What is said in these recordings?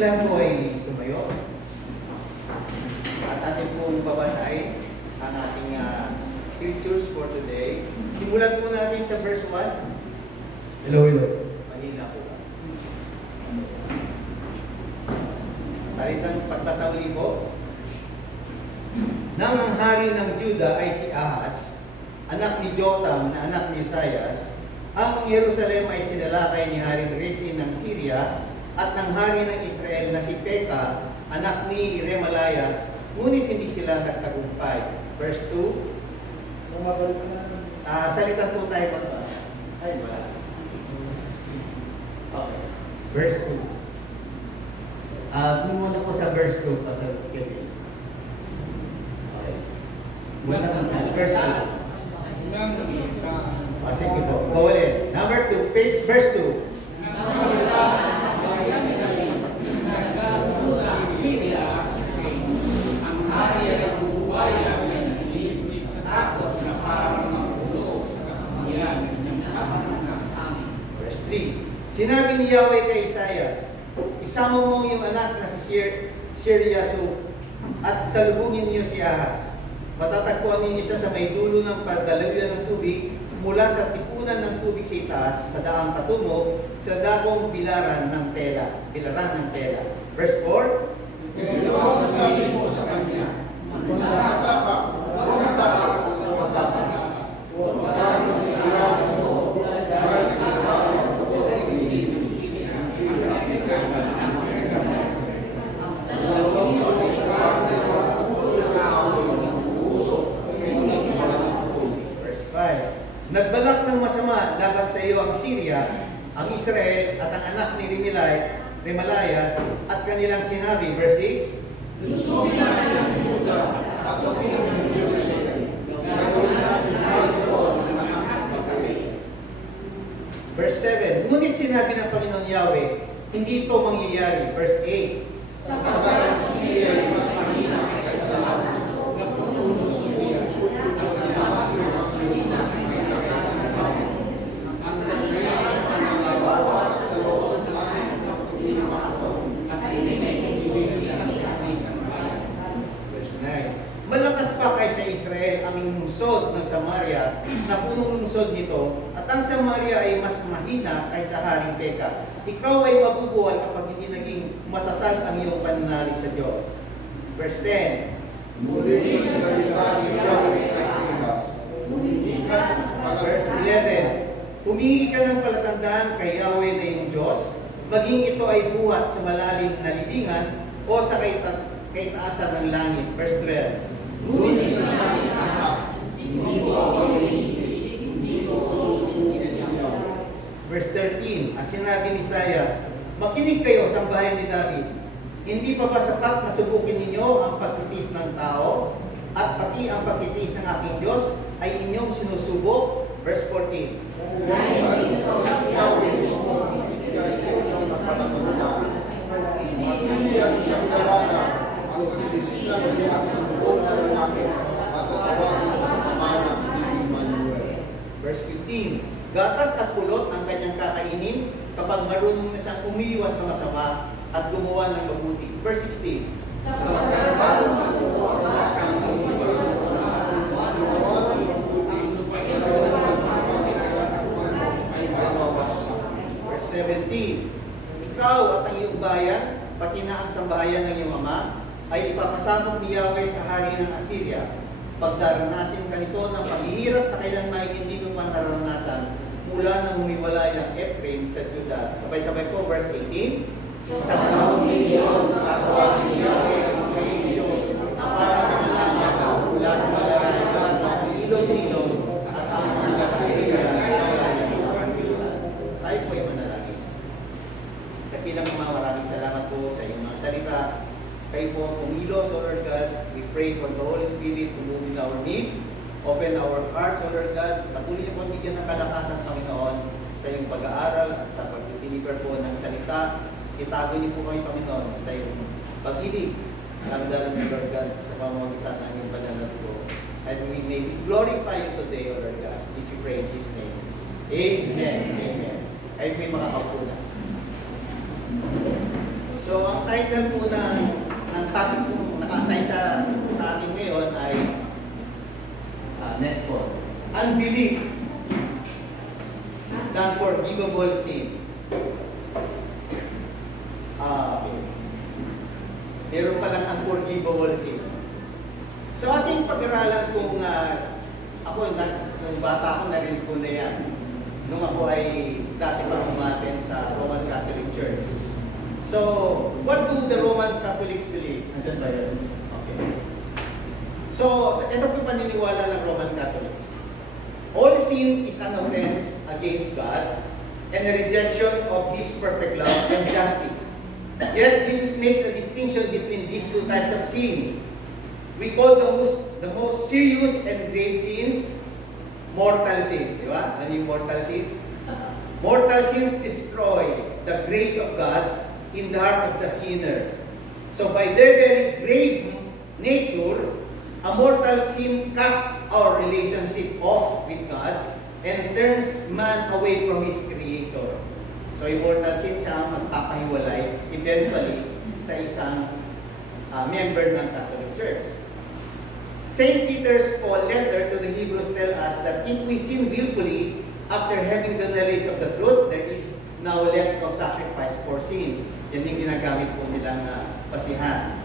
ating lahat po ay tumayo. At ating pong babasahin ang ating scriptures for today. Simulan po natin sa verse 1. Hello. Mahina po ba? Salitang pagbasa uli po. Nang ang hari ng Juda ay si Ahaz, anak ni Jotam na anak ni Uzzias, ang Jerusalem ay sinalakay ni Haring Rezin ng Syria at ng hari ng Israel na si Pekah, anak ni Remalias, ngunit hindi sila nagtagumpay. Verse 2. Salitan po tayo magbasa. Ay, wala. Okay. Verse 2. Muna po sa verse 2 pa sa Kevin. Okay. Muna po tayo. Verse 2. Sige po. Go ulit. Number 2. Verse 2. Verse 3. Sinabi ni Yahweh kay Isaias, isama mo yung anak na si Shear-Yashub at salubungin niyo si Ahaz. Matatagpuan ninyo siya sa may dulo ng pagdalawian ng tubig mula sa tipunan ng tubig sa itaas sa daang patungo sa dakong pilaran ng tela. Verse 4. Ito ang sasabihin mo sa kanya, huwag nagbalak ng masama laban sa iyo ang Syria, ang Israel at ang anak ni Remalias at kanilang sinabi, verse 6. Lusugin natin ang Juda at sabihin ng Jerusalem, gagawin natin doon ang mga kami. Verse 7. Ngunit sinabi ng Panginoon Yahweh, hindi ito mangyayari. Verse 8. Sapagkat Syria ay mas mahina kaysa Damascus, nagputulo Syria, malakas pa kaysa Israel ang lungsod ng Samaria na punong lungsod nito, at ang Samaria ay mas mahina kaysa Haring Pekah. Ikaw ay mabubuhay kapag hindi naging matatag ang iyong pananalig sa Diyos. Verse 10. muling salita si Yahweh kay Ahaz. Verse 11. Humingi ka ng palatandaan kay Yahweh na iyong Diyos, maging ito ay buhat sa malalim na libingan o sa kaitaasan ng langit. Verse 12. Ngunit sinabi ni Ahaz, hindi ko ako hindi ko susubugin sa Yahweh. Verse 13. At sinabi ni Isaias, makinig kayo sa bahay ni David. Hindi pa ba sapat na subukin ninyo ang pagtitis ng tao at pati ang pagtitis ng aking Diyos ay inyong sinusubok? Verse 14. Dahil ito si Yahweh mismo ang ibigay sa inyong napatatanda. Hindi ang siyang salaga ang sisisilang ng isang sanggol na lalaki at tatawagin sa pangalan ni Emmanuel. Verse 15. Gatas at pulot ang kanyang kakainin kapag marunong na siyang umiwas sa masama at gumawa ng mabuti. Verse 16. Sapagkat bago matuto ang mga kanyang iwas sa masama, gumawa ng mabuti, Verse 17. Ikaw at ang iyong bayan, pati na ang sambahayan ng iyong ama, ay ipapasabog ni Yahweh sa hari ng Assyria. Pagdaranasin ka nito ng paghihirap na kailanman hindi mo pa naranasan mula nang humiwalay ang Ephraim sa Judah. Sabay-sabay po, verse 18. Sa panahon ninyo, tatawagin ni Yahweh ang mga isyon na parang kamalanga mula sa malalayan ng ilog-ilog at ang mga Assyria ay lalalayan. Tayo po ay manalangin. Kapilang mga maraming salamat po sa inyong mga salita. Kayo po ang kumilos, O Lord God. We pray for the Holy Spirit to move in our needs. Open our hearts, O Lord God. Patuloy niyo po bigyan ng kalakasan, Panginoon, sa iyong pag-aaral at sa pag-deliver po ng salita. Itago niyo po kami, Panginoon, sa iyong pag-ibig. Alam-dalan niyo, Lord God, sa pamamagitan ng iyong banal po. And we may glorify you today, O Lord God. This we pray in His name. Amen. Amen. Kayo may makakaupo na. So, So, ang title po ng topic po naka-assign sa atin ngayon ay next one. Unbelief, the unforgivable sin. Okay. Meron palang unforgivable sin. So, ating pag-aralan kung nung bata ako narinig ko na yan. Nung ako ay dati pa umaten sa Roman Catholic Church. So, what do the Roman Catholics believe? Andyan ba yun? Okay. So, ito po paniniwala ng Roman Catholics. All sin is an offense against God and a rejection of His perfect love and justice. Yet, Jesus makes a distinction between these two types of sins. We call the most serious and grave sins mortal sins. Di ba? Ano yung mortal sins? Mortal sins destroy the grace of God in the heart of the sinner. So by their very grave nature, a mortal sin cuts our relationship off with God and turns man away from his Creator. So yung mortal sin siya magpapahiwalay eventually sa isang member ng Catholic Church. St. Peter's letter to the Hebrews tell us that if we sin willfully, after having the knowledge of the truth, there is now left no sacrifice for sins. Yan yung ginagamit po nilang basihan.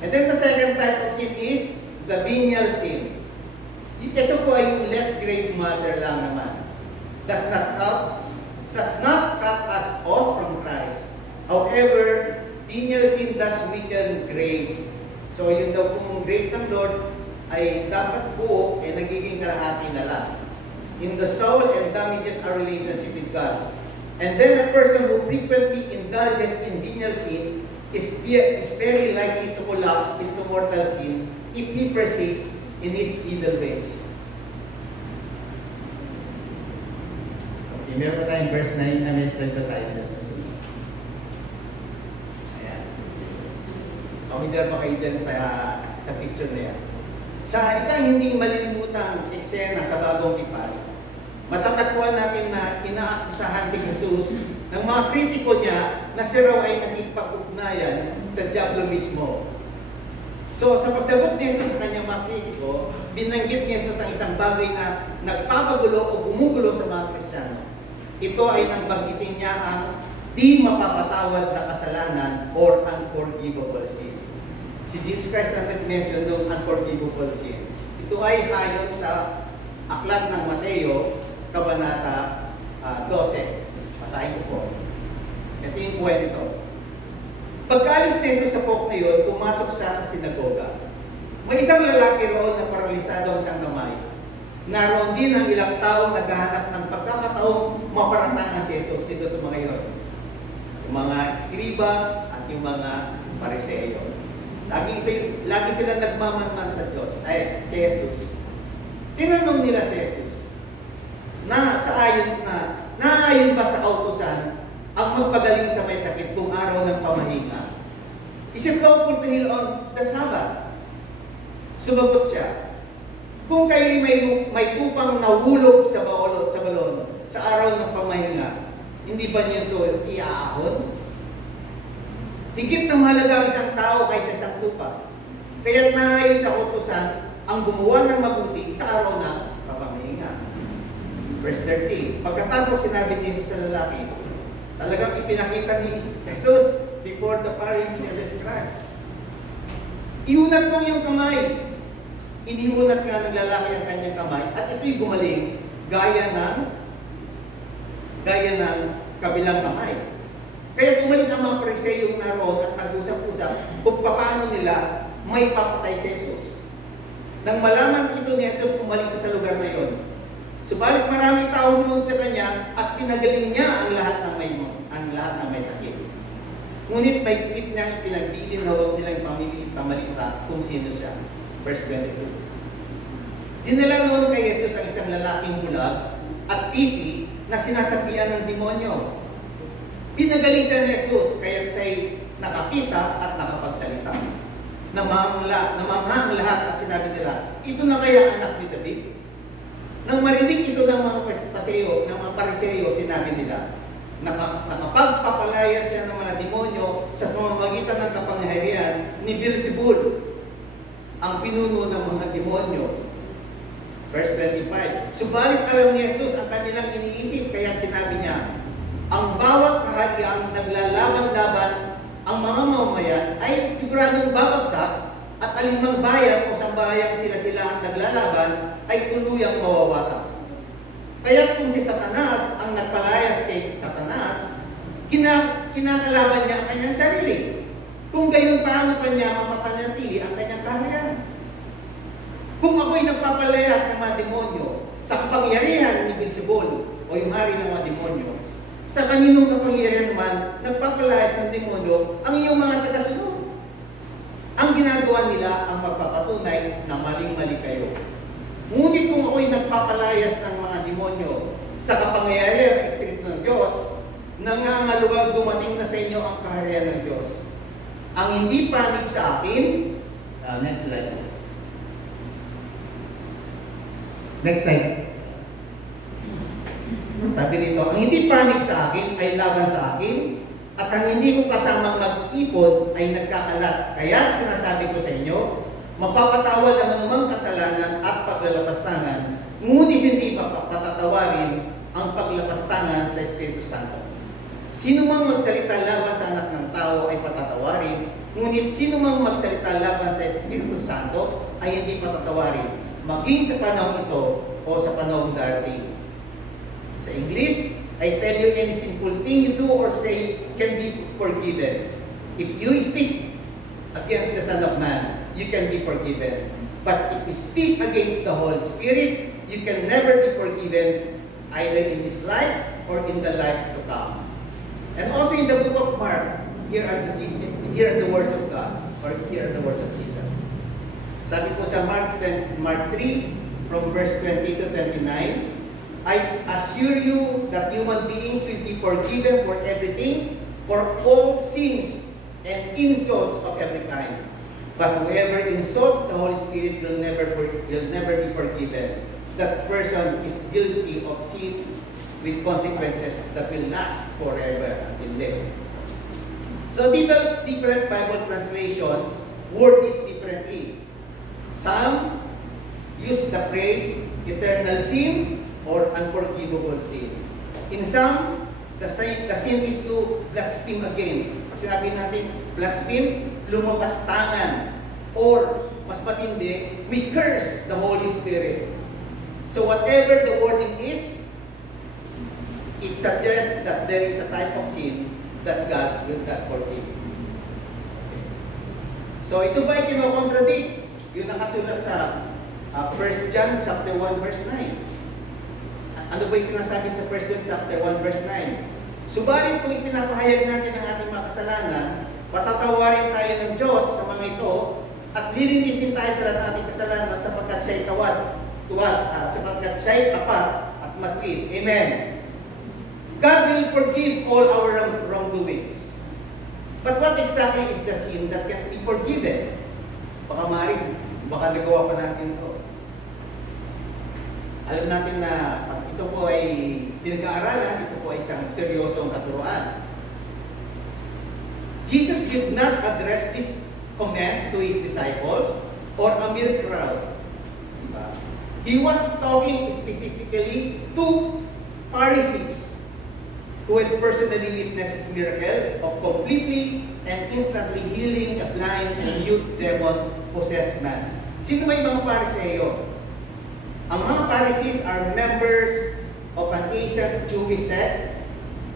And then the second type of sin is the venial sin. Ito po ay yung less grave matter lang naman. Does not cut us off from Christ. However, venial sin does weaken grace. So yun daw pong grace ng Lord ay dapat buo ay nagiging kalahati na lang. In the soul and damages our relationship with God. And then a person who frequently indulges in venial sin is very likely to collapse into mortal sin if he persists in his evil ways. Okay, meron pa tayong verse 9 na may slide pa tayo dyan sa sunod. Ayan. Pamidar pa kayo dyan sa picture na yan. Sa isang hindi malilimutang eksena sa Bagong Tipan, matatagpuan natin na inaakusahan si Jesus ng mga kritiko niya na si raw ay nakipag-ugnayan sa diablo mismo. So sa pagsagot ni Jesus sa kanyang mga kritiko, binanggit ni Jesus ang isang bagay na nagpapagulo o gumugulo sa mga Kristiyano. Ito ay nang banggitin niya ang di mapapatawad na kasalanan or unforgivable sin. Si Jesus Christ na nag-mention ng unforgivable sin. Ito ay hayon sa aklat ng Mateo, Kabanata 12. Basahin ko po. Ito yung kwento. Pagkaalis ni Jesus sa pok na yun, pumasok siya sa sinagoga. May isang lalaki roon na paralisado ang siyang kamay. Naroon din ang ilang taong naghahanap ng pagkakataong maparatangan si Jesus. Sino ito mga yun? Yung mga eskriba at yung mga pariseyo. Lagi sila nagmamanman sa Diyos, kay Jesus. Tinanong nila si Jesus, naayon ba sa kautusan ang magpagaling sa may sakit kung araw ng pamahinga? Is it lawful to heal on the Sabbath? Sumagot siya, kung kayo may tupang nahulog sa balon sa araw ng pamahinga, hindi ba niyo ito iaahon? Higit na mahalaga ang isang tao kaysa isang tupa. Kaya't naayon sa utusan ang gumawa ng mabuti sa araw ng pamahinga. Verse 13. Pagkatapos sinabi ni Jesus sa lalaki, talagang ipinakita ni Jesus before the Pharisees and the scribes. Iunat mo yung kamay. Iniunat nga ng lalaki ang kanyang kamay at ito'y gumaling gaya ng kabilang kamay. Kaya umalis ang mga pariseyong naroon at nag-usap-usap kung paano nila may papatay si Jesus. Nang malaman ito ni Jesus, umalis sa lugar na iyon. Subalit maraming tao sumunod sa kanya at pinagaling niya ang lahat ng may sakit. Ngunit may pit niyang pinagbilin na huwag nilang pamalita kung sino siya. Verse 22. Dinala noon kay Jesus ang isang lalaking bulag at pipi na sinasabihan ng demonyo. Pinagaling siya ni Jesus, kaya siya'y nakakita at nakapagsalita. Namamahang lahat at sinabi nila, ito na kaya anak ni David? Nang marinig ito ng mga pariseo, sinabi nila, nakapagpapalaya siya ng mga demonyo sa pamamagitan ng kapangyarihan ni Beelzebul, ang pinuno ng mga demonyo. Verse 25. Subalit alam ni Jesus ang kanilang iniisip, kaya sinabi niya, ang bawat kahariang naglalaban-laban ang mga mamamayan ay siguradong babagsak, at alinmang bayan o sambayang sila ang naglalaban ay tuluyang mawawasak. Kaya kung si Satanas ang nagpalayas kay Satanas, kinakalaban niya ang kanyang sarili. Kung gayon, paano pa niya mapapanatili ang kanyang kaharian? Kung ako'y nagpapalayas ng mga demonyo sa kapangyarihan ni Beelzebul o yung hari ng mga demonyo, sa kaninong kapangyarihan naman nagpapalayas ng demonyo ang iyong mga tagasunod? Ang ginagawa nila ang magpapatunay na maling-mali kayo. Ngunit kung ako'y nagpapalayas ng mga demonyo sa kapangyarihan ng Espiritu ng Diyos, nangangaluwag dumating na sa inyo ang kaharian ng Diyos. Ang hindi panig sa akin, Next slide. Next slide. sabi nito, ang hindi panig sa akin ay laban sa akin, at ang hindi ko kasamang mag-ipon ay nagkakalat. Kaya sinasabi ko sa inyo, mapapatawad ang anumang kasalanan at paglalapastangan, ngunit hindi patatawarin ang paglalapastangan sa Espiritu Santo. Sino mang magsalita laban sa anak ng tao ay patatawarin, ngunit sino mang magsalita laban sa Espiritu Santo ay hindi patatawarin, maging sa panahon ito o sa panahon darating. Sa English, I tell you, any sinful thing you do or say can be forgiven. If you speak against the Son of Man, you can be forgiven. But if you speak against the Holy Spirit, you can never be forgiven, either in this life or in the life to come. And also in the book of Mark, here are the words of God, or here are the words of Jesus. Sabi po sa Mark 3, from verse 20 to 29, I assure you that human beings will be forgiven for everything, for all sins and insults of every kind. But whoever insults the Holy Spirit will never be forgiven. That person is guilty of sin with consequences that will last forever until death. So different Bible translations word this differently. Some use the phrase eternal sin or unforgivable sin. In some, the sin is to blaspheme against. Pag sinabi natin blaspheme, lumapastangan. Or, mas matindi, we curse the Holy Spirit. So whatever the wording is, it suggests that there is a type of sin that God will not forgive. So ito ba ay kino-contradict? Yung nakasulat sa 1 John chapter 1 verse 9. Ano ba yung sinasabi sa 1 John chapter 1 verse 9? Subalit kung ipinapahayag natin ang ating mga kasalanan, patatawarin tayo ng Diyos sa mga ito, at lilinisin tayo sa lahat ng ating kasalanan sapagkat siya'y sapagkat siya'y tapat at matuwid. Amen. God will forgive all our wrongdoings. But what exactly is the sin that can be forgiven? Baka nagawa pa natin ito. Alam natin na ito po ay pinag-aaralan, ito po ay isang seryosong katuruan. Jesus did not address these commands to His disciples or a mere crowd. He was talking specifically to Pharisees who had personally witnessed His miracle of completely and instantly healing a blind and mute demon-possessed man. Sino may mga Pariseo? Ang mga Pharisees are members of an ancient Jewish sect,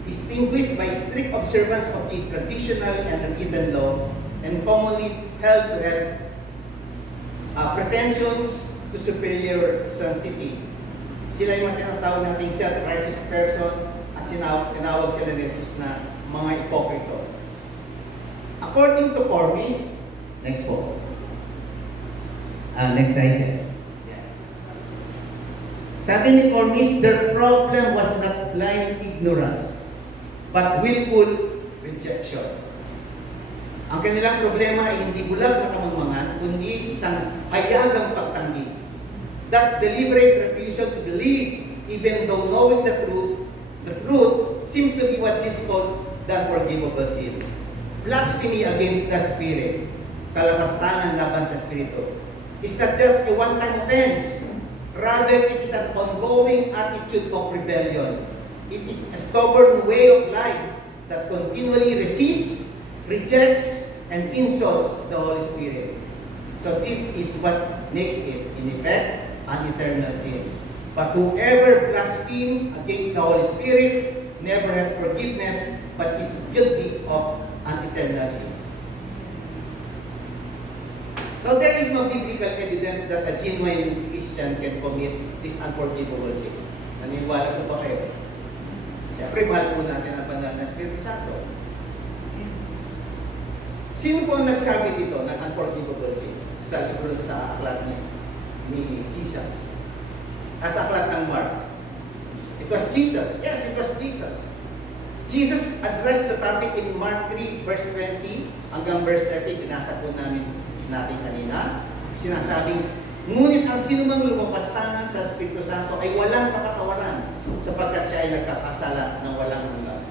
distinguished by strict observance of the traditional and written law, and commonly held to have pretensions to superior sanctity. Sila yung tinatawag nating self-righteous person, at tinawag sila ni Jesus na mga ipokrito. According to Cormis, Next po. Next slide, sir. sabi ni Cormis, their problem was not blind ignorance, but willful rejection. Ang kanilang problema ay hindi bulag na kamangmangan, kundi isang hayagang pagtanggi. That deliberate refusal to believe, even though knowing the truth seems to be what is called the unforgivable sin. Blasphemy against the Spirit, kalapastangan laban sa Espiritu, is not just a one-time offense. Rather, it is an ongoing attitude of rebellion. It is a stubborn way of life that continually resists, rejects, and insults the Holy Spirit. So this is what makes it, in effect, an eternal sin. But whoever blasphemes against the Holy Spirit never has forgiveness, but is guilty of an eternal sin. So there is no biblical evidence that a genuine Christian can commit this unforgivable sin. Naniniwala po ba kayo? Siyempre, mahal po natin ang banal na Espiritu Santo. Sino po ang nagsabi dito ng unforgivable sin? Sa libro sa aklat ni Jesus. Sa aklat ng Mark. It was Jesus. Yes, it was Jesus. Jesus addressed the topic in Mark 3, verse 20 hanggang verse 30. Binasa po natin kanina. Sinasabing, ngunit ang sinumang lumapastangan sa Espiritu Santo ay walang pakatawaran sapagkat siya ay nagkakasala ng walang hanggan.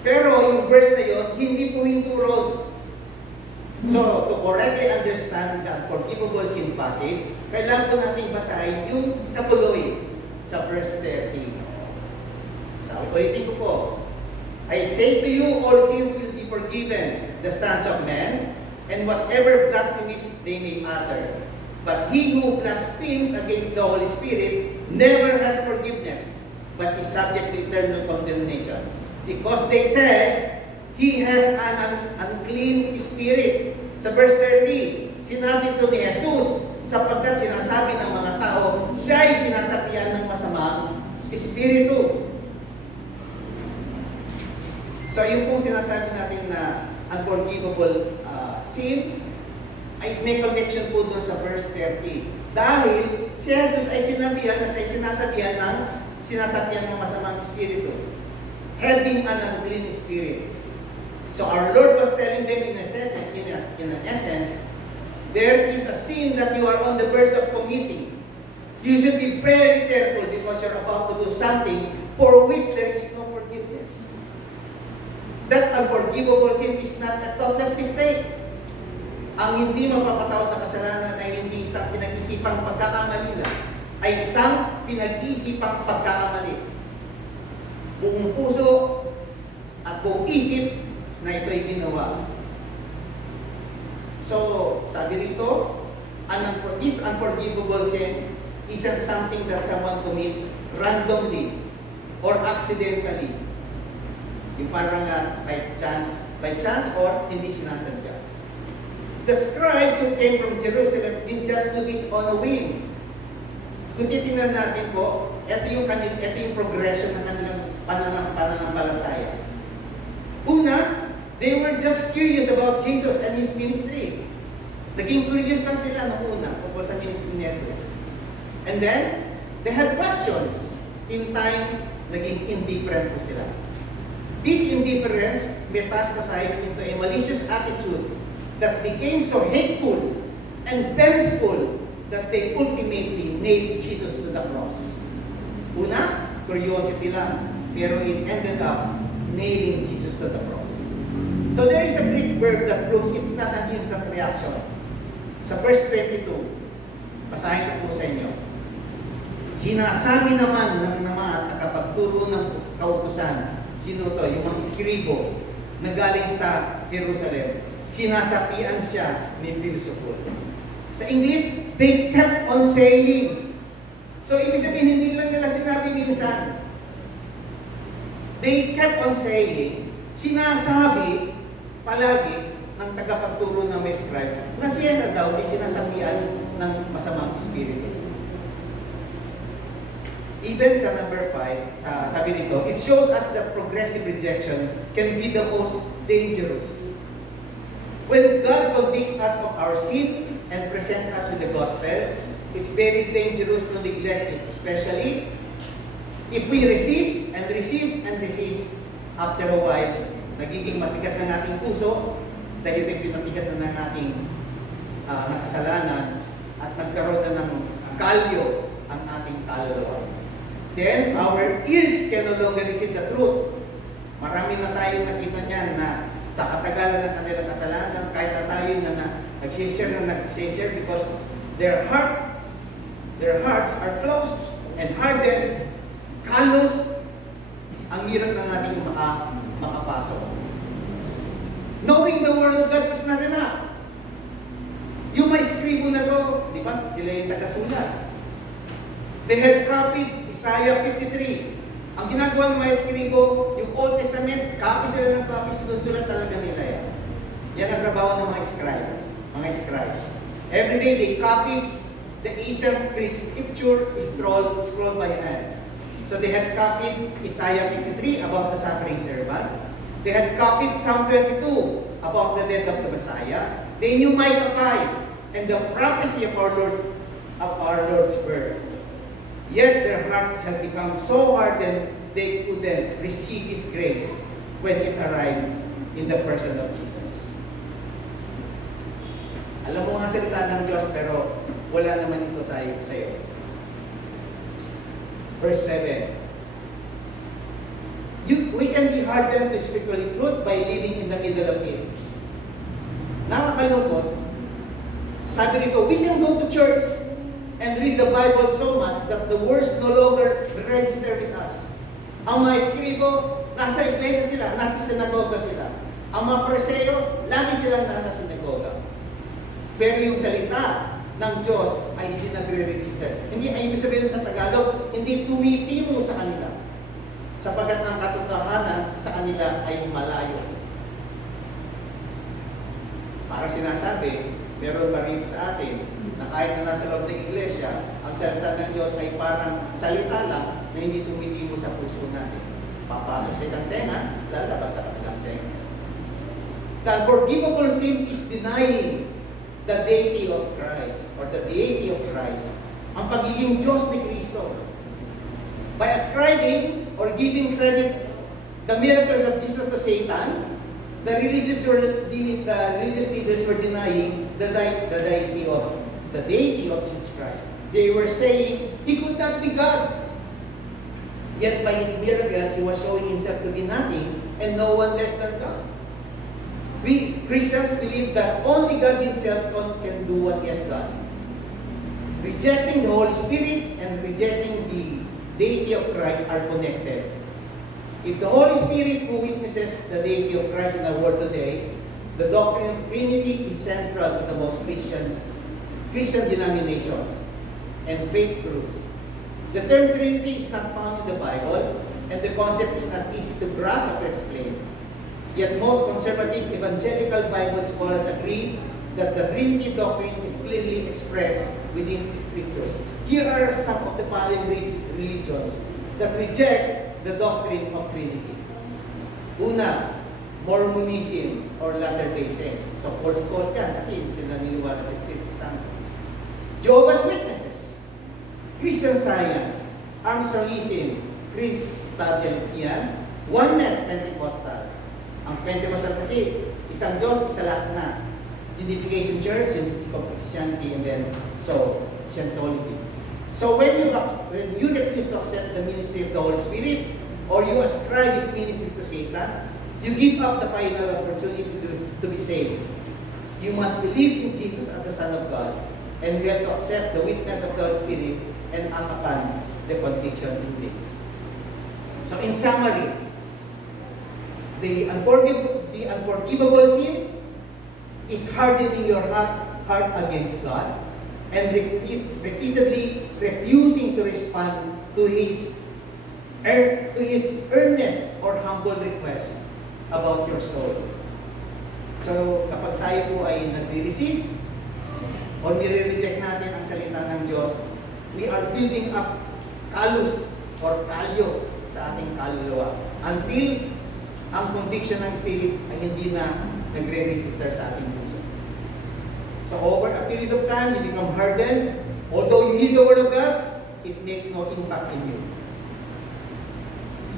Pero yung verse na yun, hindi po hinturod. So, to correctly understand the unforgivable sin passage, kailangan po natin basahin yung katuloy sa verse 30. Sabi ko, ulitin ko po, I say to you, all sins will be forgiven the sons of men, and whatever blasphemies they may utter. But he who blasphemes against the Holy Spirit never has forgiveness, but is subject to eternal condemnation. Because they said, he has an unclean spirit. Sa verse 30, sinabi ito ni Jesus, sapagkat sinasabi ng mga tao, siya ay sinasapian ng masamang espiritu. So yung pong sinasabi natin na unforgivable sin, ay may connection po doon sa verse 30. Dahil si Jesus ay sinabihan na siya ay sinasapian ng masamang espiritu. Having an unclean spirit. So our Lord was telling them in an essence, there is a sin that you are on the verge of committing. You should be very careful because you're about to do something for which there is no forgiveness. That unforgivable sin is not a thoughtless mistake. Ang hindi mapapatawad na kasalanan ay hindi isang pinag-isipang pagkakamali lang, ay isang pinag-isipang pagkakamali. Buong puso at buong isip na ito'y ginawa. So, sabi rito, this unforgivable sin isn't something that someone commits randomly or accidentally. Yung parang by chance or hindi sinasadya. The scribes who came from Jerusalem didn't just do this on a whim. Kung titingnan natin po, ito yung progression ng kanilang pananampalataya. Una, they were just curious about Jesus and His ministry. Naging curious lang sila noong una tungkol sa ministry ni Jesus. And then, they had questions. In time, naging indifferent po sila. This indifference metastasized into a malicious attitude that became so hateful and vengeful that they ultimately nailed Jesus to the cross. Una, curiosity lang, pero it ended up nailing Jesus to the cross. So there is a Greek verb that proves it's not an instant reaction. Sa verse 22, basahin ko po sa inyo. Sinasabi naman ng mga takapagturo ng kautusan, sino to? Yung mga iskribo na galing sa Jerusalem. Sinasapian siya ni Beelzebul. Sa English, they kept on saying. So, ibig sabihin, hindi lang nila sinabi minsan. They kept on saying, sinasabi palagi ng tagapagturo ng may scribe na siya na daw ay sinasapian ng masamang espiritu. Even sa number 5, sabi nito, it shows us that progressive rejection can be the most dangerous. When God convicts us of our sin and presents us with the gospel, it's very dangerous to neglect it, especially if we resist and resist and resist. After a while, nagiging matigas na ating puso, dahil ito'y pinatigas na ng ating nakasalanan at nagkaroon na ng kalyo ang ating kaluluwa. then our ears can no longer receive the truth. Marami na tayong nakita niyan na sa katagalan ng kanilang kasalanan, kahit na tayo na nag-share because their hearts are closed and hardened, callous, ang hirap na natin makapasok. Knowing the Word of God is not enough. Yung may scribo na to, di ba? Sila yung tagasulat. They had copied Isaiah 53. Ang ginagawa ng mga scribo, yung Old Testament, copy sila ng copy, sinusulat talaga nila yan. Yan ang trabaho ng mga scribes. Every day they copied the ancient scripture, scroll by hand. So they had copied Isaiah 53 about the suffering servant. They had copied Psalm 22 about the death of the Messiah. They knew Micah 5 and the prophecy of our Lord's birth. Yet their hearts had become so hardened they couldn't receive His grace when it arrived in the person of Jesus. Alam mo nga salita ng Diyos pero wala naman ito sa iyo. Verse 7. We can be hardened to spiritual truth by living in the middle of it. Nakakalungkot. Sabi rito, we can go to church and read the Bible so much that the words no longer register with us. Ang mga eskribo, nasa iglesia sila, nasa sinagoga sila. Ang mga Pariseo, lagi silang nasa sinagoga. Pero yung salita ng Diyos ay hindi nagre-register. Hindi, ay ibig sabihin sa Tagalog, hindi tumitimo sa kanila. Sapagat ang katotohanan sa kanila ay malayo. Parang sinasabi, meron ba rito sa atin na kahit na nasa loob ng iglesia, ang salita ng Diyos ay parang salita lang na hindi tumitimo sa puso natin. Papasok sa isang tenga, lalabas sa kanilang tenga. The unforgivable sin is denying the deity of Christ or the deity of Christ. Ang pagiging Diyos ni Kristo. By ascribing or giving credit the miracles of Jesus to Satan, the religious leaders were denying the deity of Jesus Christ. They were saying He could not be God. Yet by His miracles, He was showing Himself to be nothing and no one less than God. We Christians believe that only God Himself can do what He has done. Rejecting the Holy Spirit and rejecting the deity of Christ are connected. If the Holy Spirit who witnesses the deity of Christ in the world today, the doctrine of Trinity is central to the most Christian denominations and faith groups. The term Trinity is not found in the Bible, and the concept is not easy to grasp or explain. Yet most conservative evangelical Bible scholars agree that the Trinity doctrine is clearly expressed within the Scriptures. Here are some of the following religions that reject the doctrine of Trinity. Una, Mormonism or Latter-day Saints. So, Paul Scott yan kasi hindi sila naniniwala sa Espiritu Santo. Jehovah's Witnesses, Christian Science, Armstrongism, Christadelphians, Oneness Pentecostals. Ang Pentecostal kasi, isang Diyos, isa lahat na. Unification Church, Unity of Christianity, and then, Scientology. So when you refuse to accept the ministry of the Holy Spirit, or you ascribe His ministry to Satan, you give up the final opportunity to be saved. You must believe in Jesus as the Son of God, and we have to accept the witness of the Holy Spirit and act upon the conviction in this. So in summary, the unforgivable sin is hardening your heart against God and repeatedly refusing to respond to His earnest or humble request about your soul. So, kapag tayo po ay nag-resist o nire-reject natin ang salita ng Diyos, we are building up callus or kalyo sa ating kaluluwa until ang conviction ng Spirit ay hindi na nagre-register sa ating puso. So, over a period of time, you become hardened. Although you hear the Word of God, it makes no impact in you.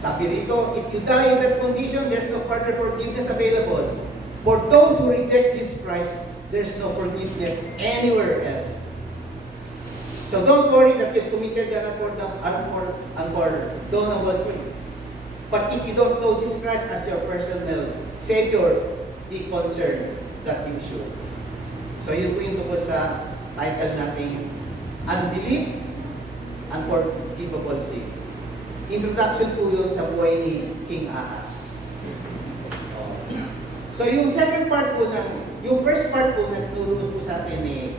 Sabi rito, if you die in that condition, there's no further forgiveness available. For those who reject Jesus Christ, there's no forgiveness anywhere else. So don't worry that you've committed an unpardonable sin. But if you don't know Jesus Christ as your personal Savior, be concerned that you should. So yun po yung tungkol sa title nating Unbelief, Unforgivable Sin. Introduction po yun sa buhay ni King Ahaz. So yung second part po yung first part po nagturo po sa atin ni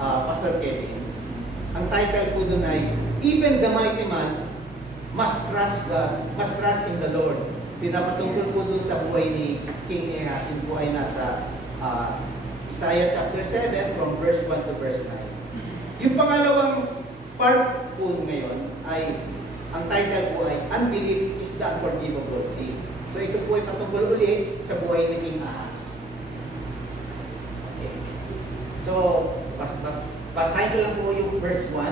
Pastor Kevin. Ang title po doon ay Even the Mighty Man must trust in the Lord. Pinapatungkol po doon sa buhay ni King Ahaz. Yun po ay nasa Isaiah chapter 7 from verse 1 to verse 9. Yung pangalawang part po ngayon ay ang title po ay Unbelief is the Unforgivable Sin. So ito po ay patungkol ulit sa buhay ni King Ahaz. Okay. So, basahin ko lang po yung verse 1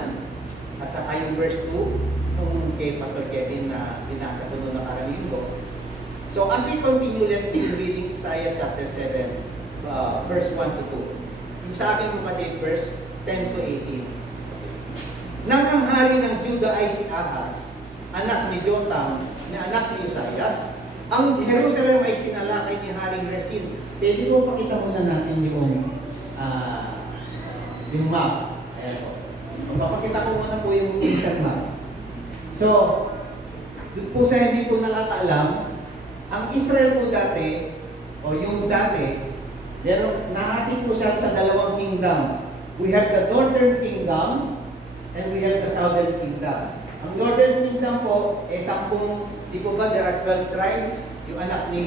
at saka yung verse 2 nung kay Pastor Kevin na binasa ko noong nakarang linggo. So as we continue, let's be reading Isaiah chapter 7, verse 1 to 2. Yung sa akin po kasi verse 10 to 18. Nang ang hari ng Judah ay si Ahaz, anak ni Jotham, na anak ni Uzzias, ang Jerusalem ay sinalakay ni Haring Rezin. Pwede po pakita muna natin yung map. Ayan po. Magpapakita ko muna po yung ancient map. So, doon po sa hindi po nakakaalam, ang Israel po dati, o yung dati, pero nahati po siya sa dalawang kingdom. We have the northern kingdom and we have the southern kingdom. Ang northern kingdom po, 10, di po ba, there are 12 tribes, yung anak ni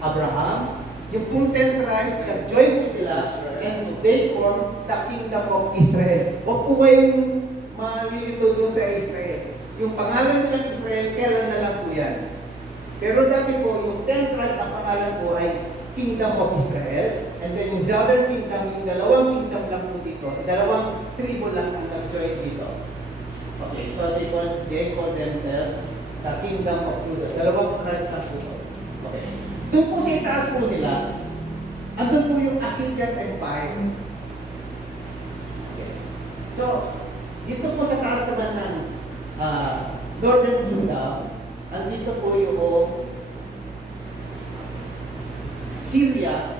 Abraham. Yung pong 10 tribes, nag-join po sila, and they form the kingdom of Israel. Huwag po kayong malilito doon sa Israel. Yung pangalan nilang Israel, kailan na lang po yan. Pero dati po, yung 10 tribes, ang pangalan po ay Kingdom of Israel. And then yung Southern Kingdom, yung dalawang kingdom lang po dito. Dalawang tribo lang ang nag-join dito. Okay, so they call themselves the Kingdom of Judah. Dalawang tribes lang po. Okay. Doon po sa itaas po nila, andun po yung Assyrian Empire. Okay. So, dito po sa taas naman ng Northern Kingdom, andito po yung Syria.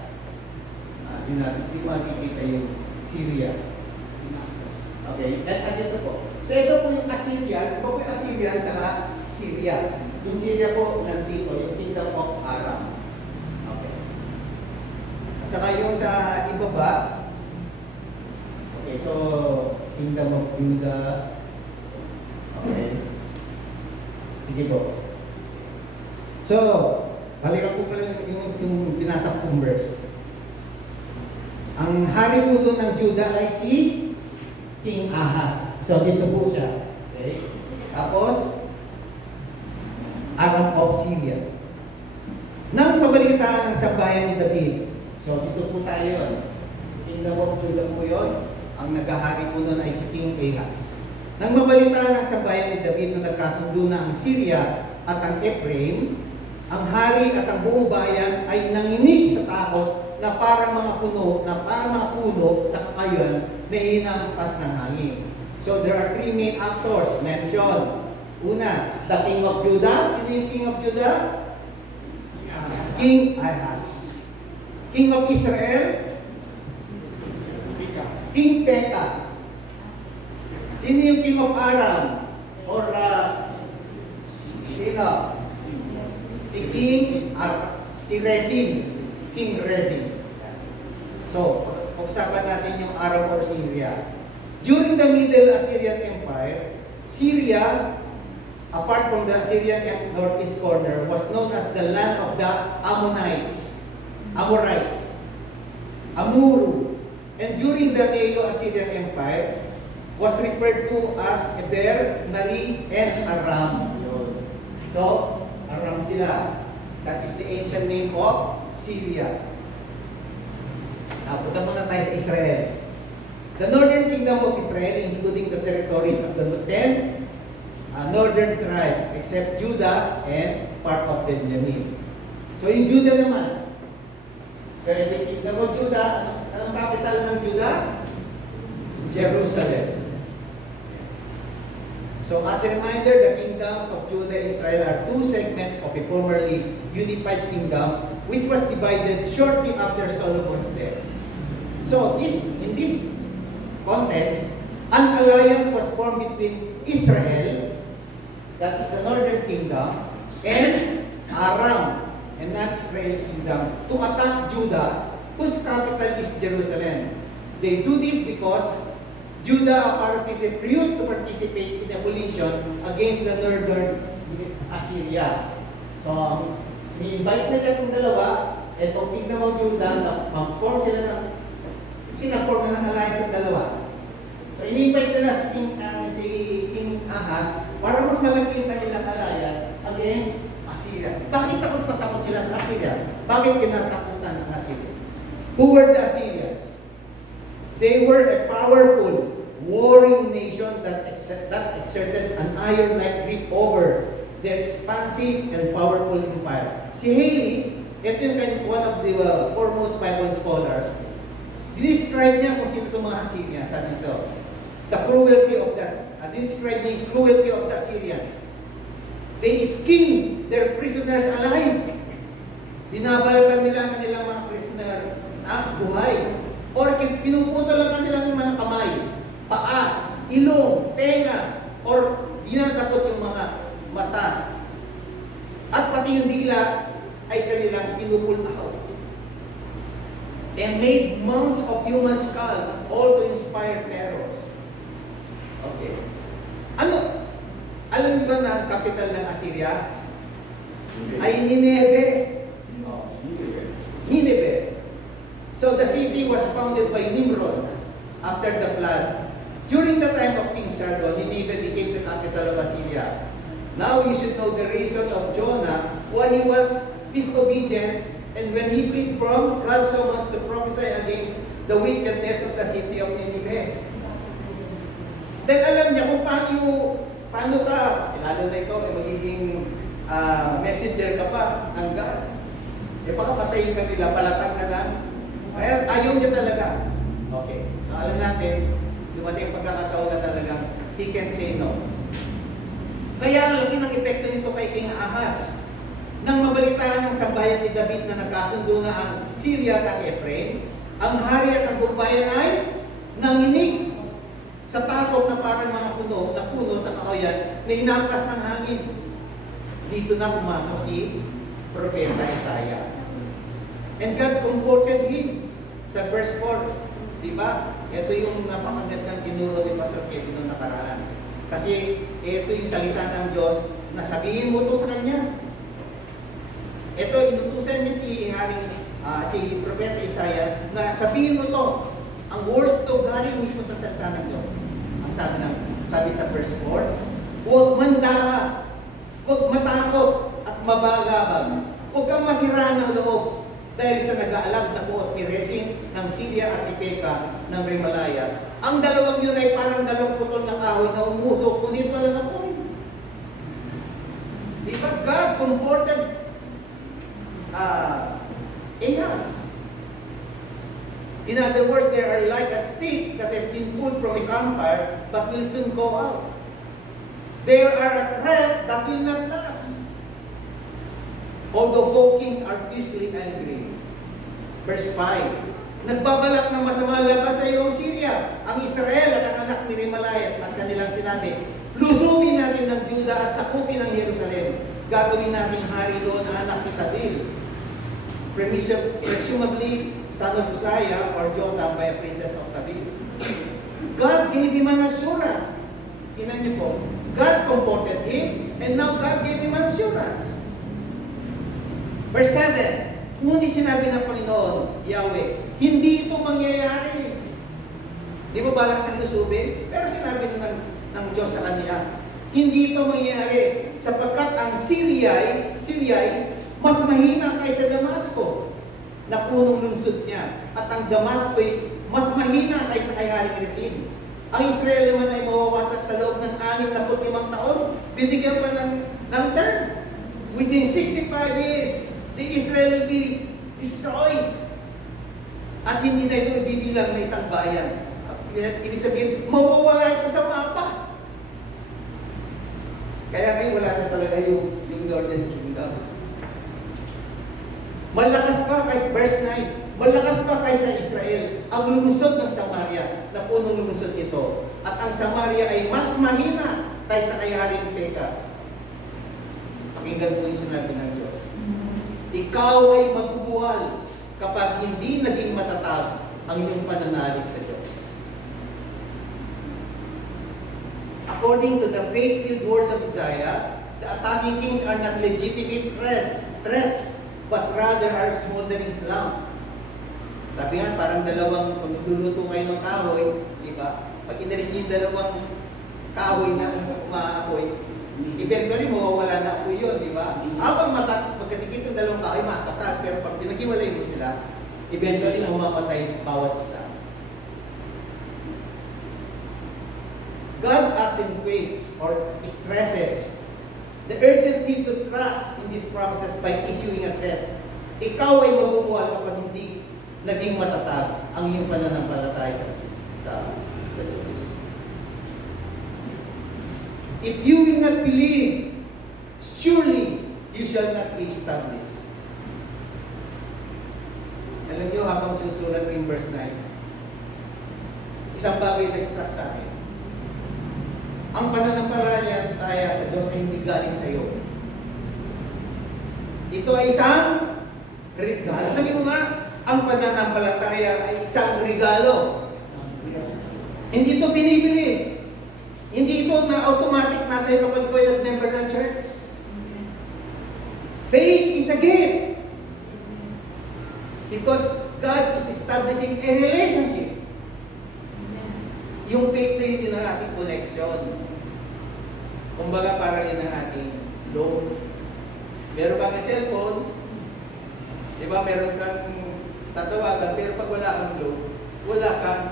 Yun natin, hindi makikita yung Syria. Okay, at andito po. So ito po yung Assyrian, ito po yung Assyrian sa Syria. Yung Syria po nandito, yung Kingdom of Aram. Okay. At saka yung sa ibaba, okay, so Kingdom of Judah. Okay. Sige po. So, balikan po pala yung binasa kong verse. Ang hari po doon ng Judah ay si King Ahaz. So, dito po siya. Okay? Tapos, Aram of Syria. Nang pabalitaan ang sambayan ni David. So, dito po tayo yun. Kingdom of Judah po yun. Ang naghahari po doon ay si King Ahaz. Nang mabalitaan ang sambayan ni David na nagkasundo na ang Syria at ang Ephraim, ang hari at ang buong bayan ay nanginig sa takot na parang mga puno sa kakayan na hinampas ng hangin. So there are three main actors mentioned. Una, the King of Judah. Sino yung King of Judah? King Ahaz. King of Israel? King Pekah. Sino yung King of Aram? Or sino? Si Rezin. King Rezin. So, pag-usapan natin yung Aram or Syria. During the Middle Assyrian Empire, Syria, apart from the Assyrian northeast corner, was known as the land of the Amorites, Amuru. And during the Neo-Assyrian Empire, was referred to as Eber, Nari, and Aram. So, Aram sila. That is the ancient name of Syria. Now, punta muna tayo sa Israel. The northern kingdom of Israel, including the territories of the 10 northern tribes, except Judah and part of Benjamin. So, yung Judah naman. So, the kingdom of Judah, anong capital ng Judah? Jerusalem. So as a reminder, the kingdoms of Judah and Israel are two segments of a formerly unified kingdom which was divided shortly after Solomon's death. So in this context, an alliance was formed between Israel, that is the northern kingdom, and Aram, and non-Israeli kingdom, to attack Judah, whose capital is Jerusalem. They do this because Judah apparently refused to participate in a coalition against the northern Assyria. So, ni-invite nila itong dalawa, at kung tignan mo Judah, na mag-form sila ng sinaform na ng alliance ng dalawa. So, ini-invite nila si King Ahaz para mas malaki yung kanilang alliance against Assyria. Bakit takot sila sa Assyria? Bakit kinatakutan ng Assyria? Who were the Assyrians? They were a powerful, warring nation that exerted an iron-like grip over their expansive and powerful empire. Si Haley, ito yung one of the foremost Bible scholars, describe niya kung sino itong mga Assyrians. Ano ito? The cruelty of the Assyrians. They skinned their prisoners alive. Binabalatan nila ang kanilang mga prisoner na buhay. Or pinuputol lang kanilang mga kamay, paa, ilong, tenga, or dinadapot yung mga mata. At pati yung dila ay kanilang pinupul out. And made mounds of human skulls, all to inspire terrors. Okay. Alam niyo ba na ang capital ng Assyria ay Nineveh? Nineveh. So the city was founded by Nimrod after the flood. During the time of King Sargon, Nineveh became the capital of Assyria. Now you should know the reason of Jonah, why he was disobedient, and when he fled from God so much to prophesy against the wickedness of the city of Nineveh. Then alam niya kung paano ka, lalo na ikaw, magiging messenger ka pa ng God. Pakapatayin ka nila, palatang ka na. Kaya ayaw niya talaga. Okay. So alam natin, dumating pagkakataon na talagang he can say no. Kaya ang laki ng epekto nito kay King Ahaz. Nang mabalitaan ng sambayan ni David na nagkasundo na ang Syria at Ephraim, ang hari at ang bayan ay nanginig sa takot na parang mga puno sa kakayan na inampas ng hangin. Dito na pumasok si Propeta Isaiah. And God comforted him. Sa verse 4, di ba? Ito yung napakagandang tinuro ni Pastor Kevin noong nakaraan. Kasi ito yung salita ng Diyos na sabihin mo to sa kanya. Ito, inutusan niya si Propeta Isaiah na sabihin mo to. Ang words to galing mismo sa salita ng Diyos. Ang sabi sa verse 4, huwag mandara, huwag matakot at mabagabag. Huwag kang masira ng loob dahil sa nag-aalab na po at Resin ng Syria at Ipeka ng Remalayas. Ang dalawang yun ay parang dalawang putol na kahoy na umusok, ngunit walang apoy. Di ba God comforted Ahaz? In other words, they are like a stick that has been pulled from a campfire but will soon go out. They are a threat that will not last. Although both kings are fiercely angry. Verse 5, nagbabalak ng masama laban sa iyo ang Syria, ang Israel at ang anak ni Remalayas at kanilang sinabi, lusubin natin ng Judah at sakupin ang Jerusalem. Gagawin natin hari doon ang anak ni Tabil, presumably son of Uzziah or Jotham by a princess of Tabil. God gave him an assurance. Tingnan niyo po, God comforted him and now God gave him an assurance. Verse 7, ngunit sinabi ng Panginoon, Yahweh, hindi ito mangyayari. Di ba balak siyang lusubin? Pero sinabi ng Diyos sa kanya, hindi ito mangyayari sapagkat ang Syria mas mahina kaysa Damasco na punong lungsod niya. At ang Damasco ay mas mahina kaysa kay Haring Resin. Ang Israel naman ay mawawasak sa loob ng 65 taon. Binigyan pa ng term. Within 65 years, the Israel will be destroyed. At hindi na ito ibibilang na isang bayan. Ibig sabihin, mawawala ito sa mapa. Kaya ngayon wala na talaga yung Northern Kingdom. Malakas pa kaysa verse 9. Malakas pa kaysa Israel ang lungsod ng Samaria na punong lungsod ito. At ang Samaria ay mas mahina kaysa kay Haring Peka. Pakinggan mo yung sinabi ng Diyos. Ikaw ay magbubuwal kapag hindi naging matatag ang iyong pananalig sa Diyos. According to the faith-filled words of Isaiah, the attacking kings are not legitimate threats, but rather are smoldering slums. Sabi nga, parang dalawang, pag nagluluto kayo ng kahoy, di ba? Pag inalis niyo yung dalawang kahoy na umaapoy, eventually mawawala na apoy yun, di ba? Habang magkadikit ng dalawang kahoy, matatat. Pero pag pinaghiwalay mo sila, eventually mamamatay bawat isa. God accentuates or stresses the urgent need to trust in these promises by issuing a threat. Ikaw ay mabubuhay kapag hindi naging matatag ang iyong pananampalataya sa Diyos. If you will not believe, surely you shall not be established. Alam niyo, habang susulat ko yung verse 9, isang bagay na struck sa akin. Ang pananampalataya sa Diyos ay hindi galing sa iyo. Ito ay isang regalo. Sabi mo nga, ang pananampalataya ay isang regalo. Hindi ito binibili. Hindi ito na automatic nasa iyo kapag ikaw ay nag-member ng church. Faith is a gift. Because God is establishing a relationship. Yung faith na yun ang ating connection. Kumbaga parang yun ang ating loan. Meron kang cellphone, di ba, meron kang tatawagan, pero pag wala kang loan, wala kang,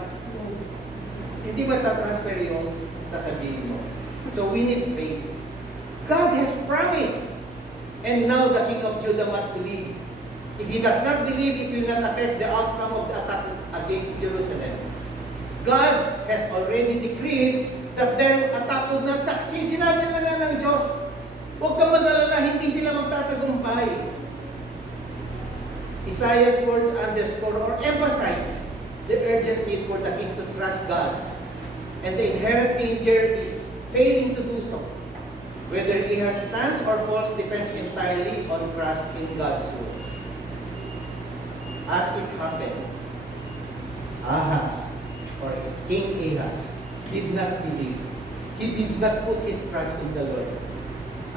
hindi matatransfer yung sasabihin mo. So we need faith. God has promised. And now the King of Judah must believe. If he does not believe, it will not affect the outcome of the attack against Jerusalem. God has already decreed that their attack would not succeed. Sinabi na nga ng Diyos, huwag kang mag-alala, hindi sila magtatagumpay. Isaiah's words underscore or emphasized the urgent need for the king to trust God. And the inherent danger is failing to do so. Whether he has stands or falls depends entirely on trust in God's word. As it happened, Ahaz, or King Ahaz, did not believe. He did not put his trust in the Lord.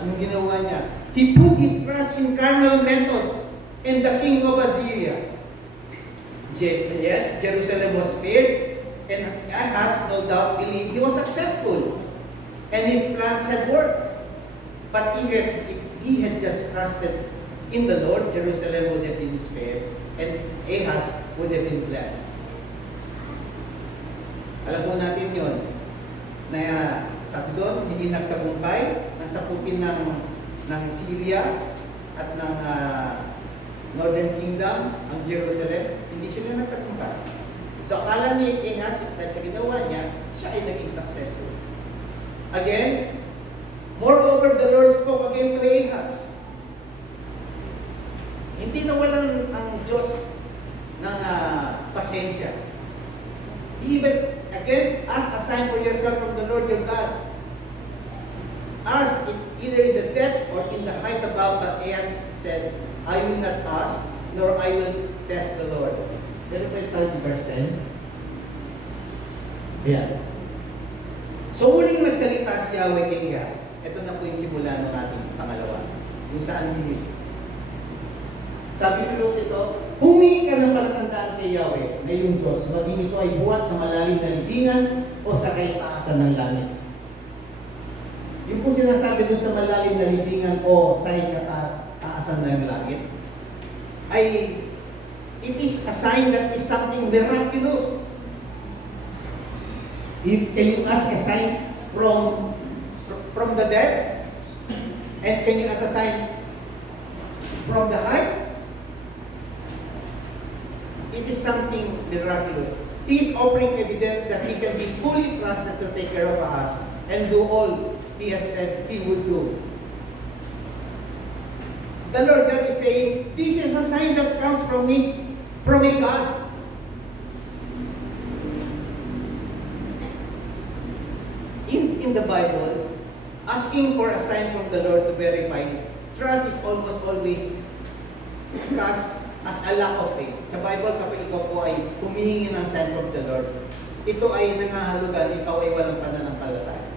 Anong ginawa niya? He put his trust in carnal methods and the king of Assyria. Yes, Jerusalem was spared, and Ahaz no doubt believed he was successful, and his plans had worked. But if he had just trusted in the Lord, Jerusalem would have been spared, and Ahaz would have been blessed. Alam po natin yun, na sabi doon, hindi nagtagumpay, nasakupin ng Syria at ng Northern Kingdom, ang Jerusalem, hindi sila nagtagumpay. So akala ni Ahaz, dahil sa ginawa niya, siya ay naging successful. Again, moreover, the Lord spoke again to Ahaz. Hindi nawalan ang Diyos ng pasensya. Even again, ask a sign for yourself from the Lord your God. Ask it either in the depth or in the height above, but Ahaz said, I will not ask, nor I will test the Lord. Pero pa yung verse 10. Ayan. So muling nagsalita si Yahweh kay Ahaz. Ito na po yung simula ng ating pangalawa. Yung saan hindi. Sabi ni Lord ito, humingi ka ng palatandaan kay Yahweh na yung Diyos, maging ito ay buhat sa malalim na libingan o sa kaitaasan ng langit. Yung kung sinasabi doon sa malalim na libingan o sa kaitaasan ng langit, ay it is a sign that is something miraculous. Can you ask a sign from the dead? And can you ask a sign from the height? It is something miraculous. He is offering evidence that he can be fully trusted to take care of Ahaz and do all He has said He would do. The Lord God is saying, this is a sign that comes from me, from a God. In the Bible, asking for a sign from the Lord to verify trust is almost always cast as a lack of faith. Sa Bible, kapag ikaw po ay humihingi ng sign from the Lord, ito ay nangahulugan, ikaw ay walang pananampalataya.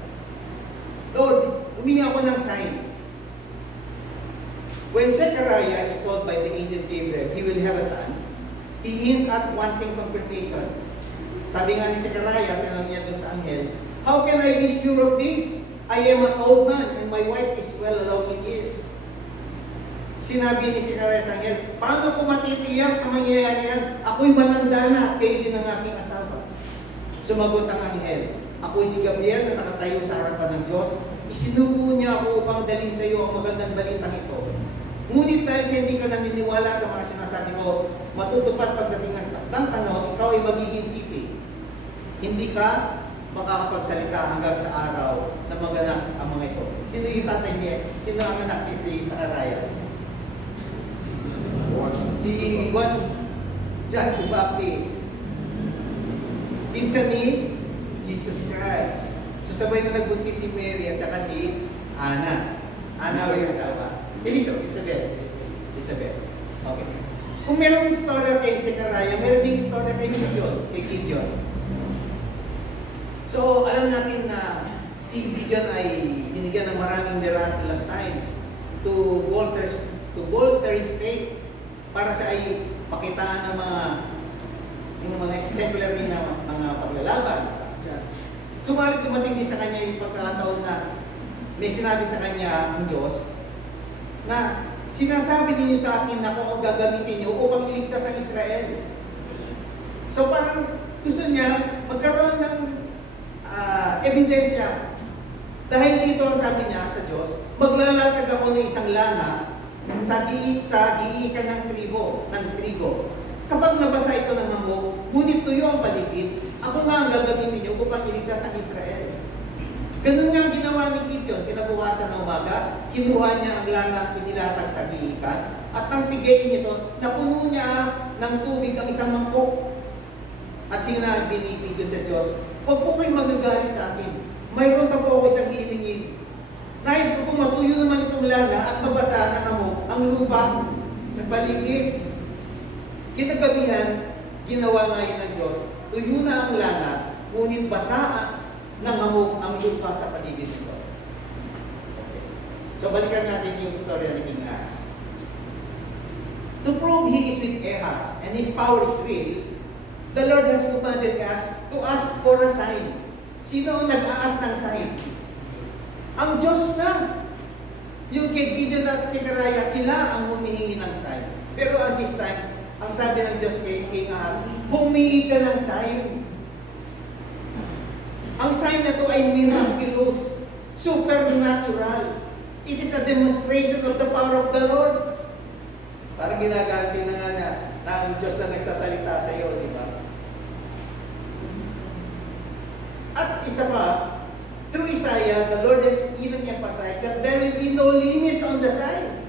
Lord, humingi ako ng sign. When Zechariah is told by the angel Gabriel, he will have a son, he hints at wanting confirmation. Sabi nga ni Zechariah, tinanong niya dun sa anghel, how can I be sure of this? I am an old man and my wife is well along in years. Sinabi ni Zechariah sa anghel, paano ko matitiyak na mangyayari yan? Ako'y matanda na at kayo din ang aking asawa. Sumagot ang anghel, ako'y si Gabriel na nakatayo sa harapan ng Diyos. Isinugo niya ako upang dalhin sa iyo ang magandang balitang ito. Ngunit dahil sa hindi ka naniniwala sa mga sinasabi ko, matutupad pagdating ng takdang panahon, ikaw ay magiging pipi. Hindi ka makakapagsalita hanggang sa araw na maganap ang mga ito. Sino yung tatay niya? Sino ang anak ni si Zacharias? Si Juan John the Baptist. Pinsan ni Jesus Christ. So sabay na nagbuntis si Mary at saka si Anna. Anna o yung asawa? Elizabeth. Okay. Kung merong istorya kay Zechariah, meron ding istorya kay Gideon. So, alam natin na si Gideon ay binigyan ng maraming miraculous signs to bolster his faith para siya ay pakitaan ng mga exemplary na mga paglalaban. Sumalit dumating din sa kanya yung pagkakataon na may sinabi sa kanya ang Diyos na sinasabi ninyo sa akin na kung ako gagamitin niyo upang iligtas ang Israel. So parang gusto niya magkaroon ng ebidensya. Dahil dito ang sabi niya sa Diyos, maglalatag ako ng isang lana sa giikan ng trigo. Kapag nabasa ito ng hamog, ngunit tuyo ang paligid, ako nga ang gagamitin niyo upang iligtas ang Israel. Ganun nga ang ginawa ni Gideon. Kinabukasan ng umaga, kinuha niya ang lana at pinilatag sa giikan, at ang pigayin nito, napuno niya ng tubig ang isang mangkok. At sinabi ni Gideon sa Diyos, huwag po kayo magagalit sa akin. Mayroon pa po ako isang hilingin. Nais ko kung matuyo naman itong lana at mabasa ng hamog ang lupa sa paligid. Kinagabihan, ginawa nga yun ng Diyos. Tuyo na ang lana, ngunit basa ng hamog ang lupa sa paligid nito. Okay. So balikan natin yung istorya ni King Ahaz. To prove he is with Ahaz and his power is real, the Lord has commanded us to ask for a sign. Sino ang nag-aas ng sign? Ang Diyos na. Yung kay Gideon at Zechariah, sila ang humihingi ng sign. Pero at this time, ang sabi ng Diyos kay King Ahaz, humingi ka ng sign. Ang sign na to ay miraculous, supernatural. It is a demonstration of the power of the Lord. Parang ginaganti na nga niya na ang Diyos na nagsasalita sa iyo, di ba? At isa pa, through Isaiah, the Lord has even emphasized that there will be no limits on the sign.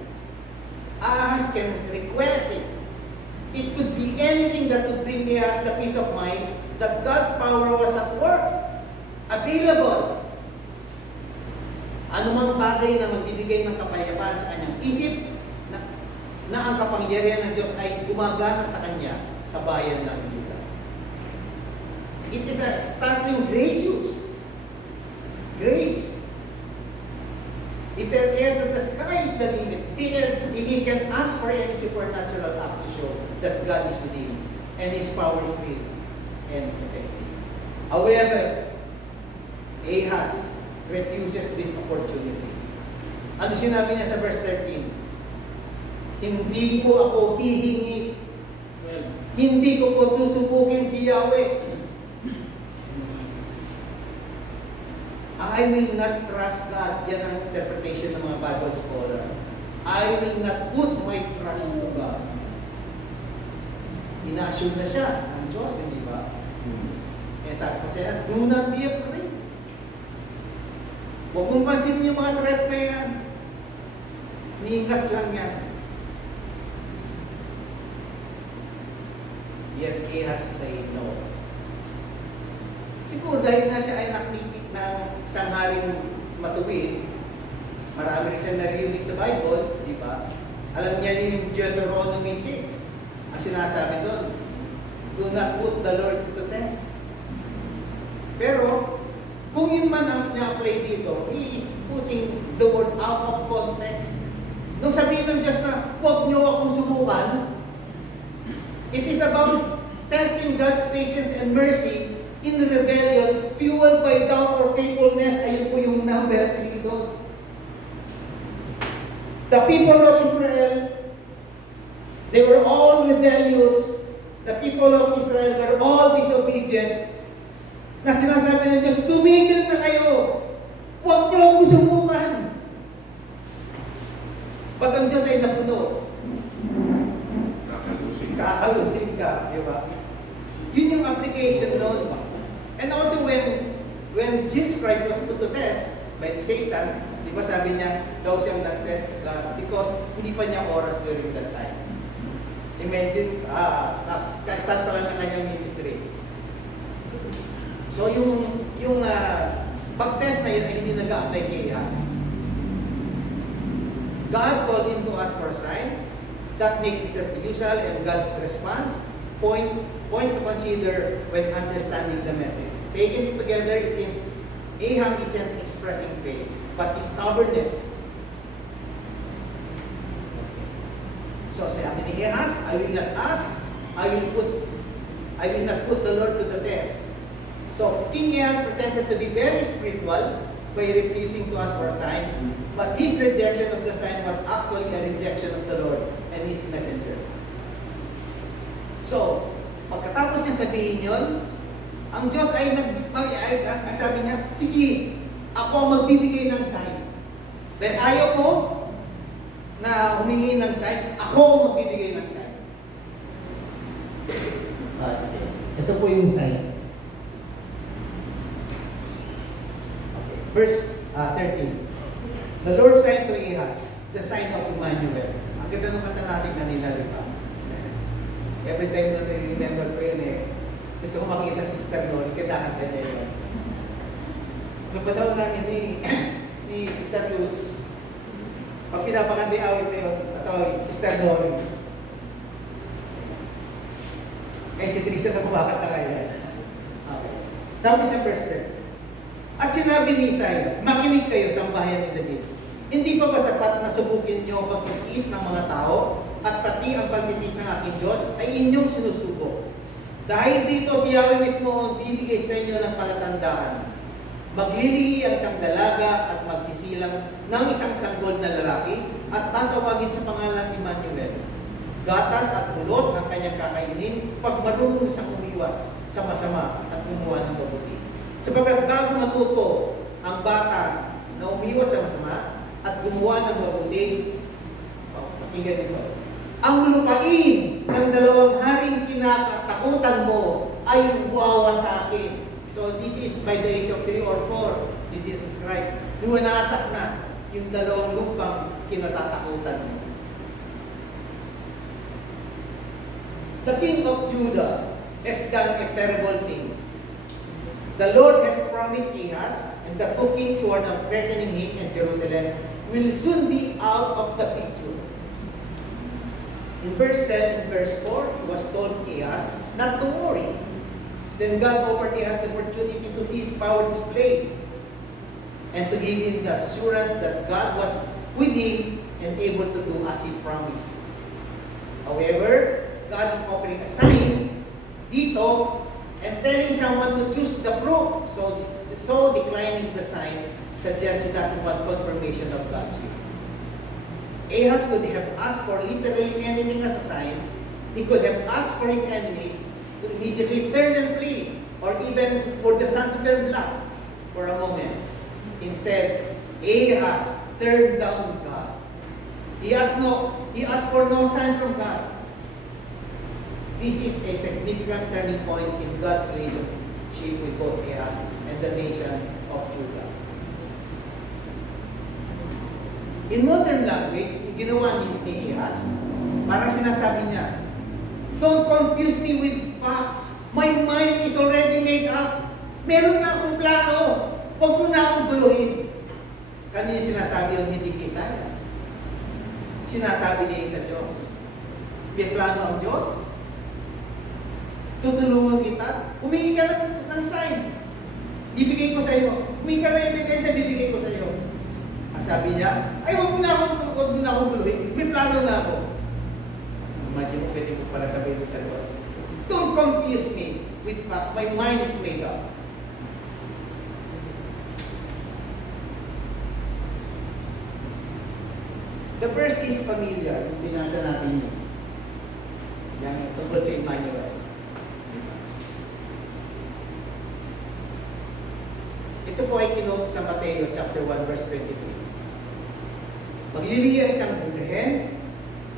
Ahaz can request it. It could be anything that would bring Ahaz the peace of mind that God's power was at work, available. Anumang bagay na magbibigay ng kapayapaan sa kanyang isip, na ang kapangyarihan ng Diyos ay gumagana sa kanya sa bayan ng Juda. It is a startling gracious grace. It tells us that the sky is the limit. He can ask for any supernatural act to show that God is with him and His power is real and effective. However, Ahaz refuses this opportunity. Ano sinabi niya sa verse 13? Hindi ko ako hihingi. Hindi ko po susubukin si Yahweh. I will not trust God. Yan ang interpretation ng mga Bible scholar. I will not put my trust to God. Ina-assume na siya ng Diyos, hindi ba? Kaya sabi ko siya, do not be afraid. Huwag mong pansinin yung mga threat na yan. Niingas lang yan. Yet Ahaz say no. Siguro dahil nga siya ay nakikita ng isang haring matuwid, marami rin siya narinig sa Bible, di ba? Alam niya yung Deuteronomy 6. Ang sinasabi doon, do not put the Lord to test. Pero, kung yun man ang na-apply dito, he is putting the word out of context. Nung sabihin ng Diyos na, huwag niyo akong subukan, it is about testing God's patience and mercy in rebellion, fueled by doubt or faithfulness. Ayun po yung number 3 doon. The people of Israel, they were all rebellious. The people of Israel were all disobedient. Na sinasabi ng Diyos, tumigil na kayo. Huwag niyo akong subukan. Pag ang Diyos ay napuno, kakalusin ka, di ba? Yun yung application noon. And also when Jesus Christ was put to test by Satan, di ba sabi niya, daw siyang nag-test because hindi pa niya oras during that time. Imagine, ka-start pa lang ng kanyang ministry. So yung pag-test na yun ay hindi nag-a-apply kay Ahaz. God called him to ask for a sign. That makes his refusal and God's response points to consider when understanding the message. Taken together, it seems Ahaz isn't expressing faith, but stubbornness. So sabi ni Ahaz, I will not ask, I will not put the Lord to the test. So King Ahaz pretended to be very spiritual by refusing to ask for a sign, but his rejection of the sign was actually a rejection of the Lord and his messenger. So, pagkatapos niya sabihin yun, ang Diyos ay sabi niya, sige, ako ang magbibigay ng sign. Dahil ayaw mo na humingi ng sign, ako ang magbibigay ng sign. Okay. Ito po yung sign. Okay. Verse 13. The Lord said to Ahaz, the sign of Emmanuel. Ang ganda nung kanta natin kanina, di ba? Every time na remember ko yun gusto ko makita si Sister Lord, kinakanta niya yun. Nung panahon namin ni Sister Luz, pag pinapakandi awit na yun, natawag, Sister Lord. Kaya si Trisha na kumakanta ngayon. Okay. Sabi sa first step. At sinabi ni Isaiah, makinig kayo sa bayan ni David. Hindi pa ba sapat na subukin niyo ang pagtitiis ng mga tao at pati ang pagtitiis ng aking Diyos ay inyong sinusubok? Dahil dito si Yahweh mismo ang bibigay sa inyo ng palatandaan. Maglilihi ang isang dalaga at magsisilang ng isang sanggol na lalaki at tatawagin sa pangalan ni Emmanuel. Gatas at bulot ang kanyang kakainin pag marunong siyang umiwas sa masama at gumawa ng mabuti. Sapagkat bago matuto ang bata na umiwas sa masama at gumawa ng mabuti, pakinggan nito, ang lupain ng dalawang haring kinakatakutan mo ay buwawa sa akin. So this is by the age of 3 or 4, si Jesus Christ. Luwanasak na yung dalawang lupang kinatatakutan mo. The king of Judah has done a terrible thing. The Lord has promised Ahaz and the two kings who are now threatening him and Jerusalem will soon be out of the picture. In verse 7 and verse 4, he was told Ahaz not to worry. Then God offered Ahaz the opportunity to see his power displayed and to give him the assurance that God was with him and able to do as he promised. However, God is offering a sign dito and telling someone to choose the proof. So declining the sign suggests he doesn't want confirmation of God's will. Ahaz could have asked for literally anything as a sign. He could have asked for his enemies to immediately turn and flee, or even for the sun to turn black for a moment. Instead, Ahaz turned down God. He asked for no sign from God. This is a significant turning point in God's relationship with both Ahaz and the nation of Judah. In modern language, ginawa ni Ahaz, parang sinasabi niya, don't confuse me with facts. My mind is already made up. Meron na akong plano. Huwag mo na akong guluhin. Kanina sinasabi yung hindi kay Isaiah. Sinasabi niya sa Diyos. May plano ang Diyos. Tutulungan kita. Humingi ka ng sign. Bibigay ko sa iyo. Humingi ka ng ebidensya, bibigay ko sa iyo. Ang sabi niya, ay huwag mo na akong guluhin. May plano na ako. Imagine mo, pwede ko pala sabihin sa Diyos. Don't confuse me with facts. My mind is made up. The verse is familiar. Yung binasa natin yun. Yan, tungkol sa Emmanuel. Ito po ay kinote sa Mateo chapter 1 verse 23. Magliliya isang bughen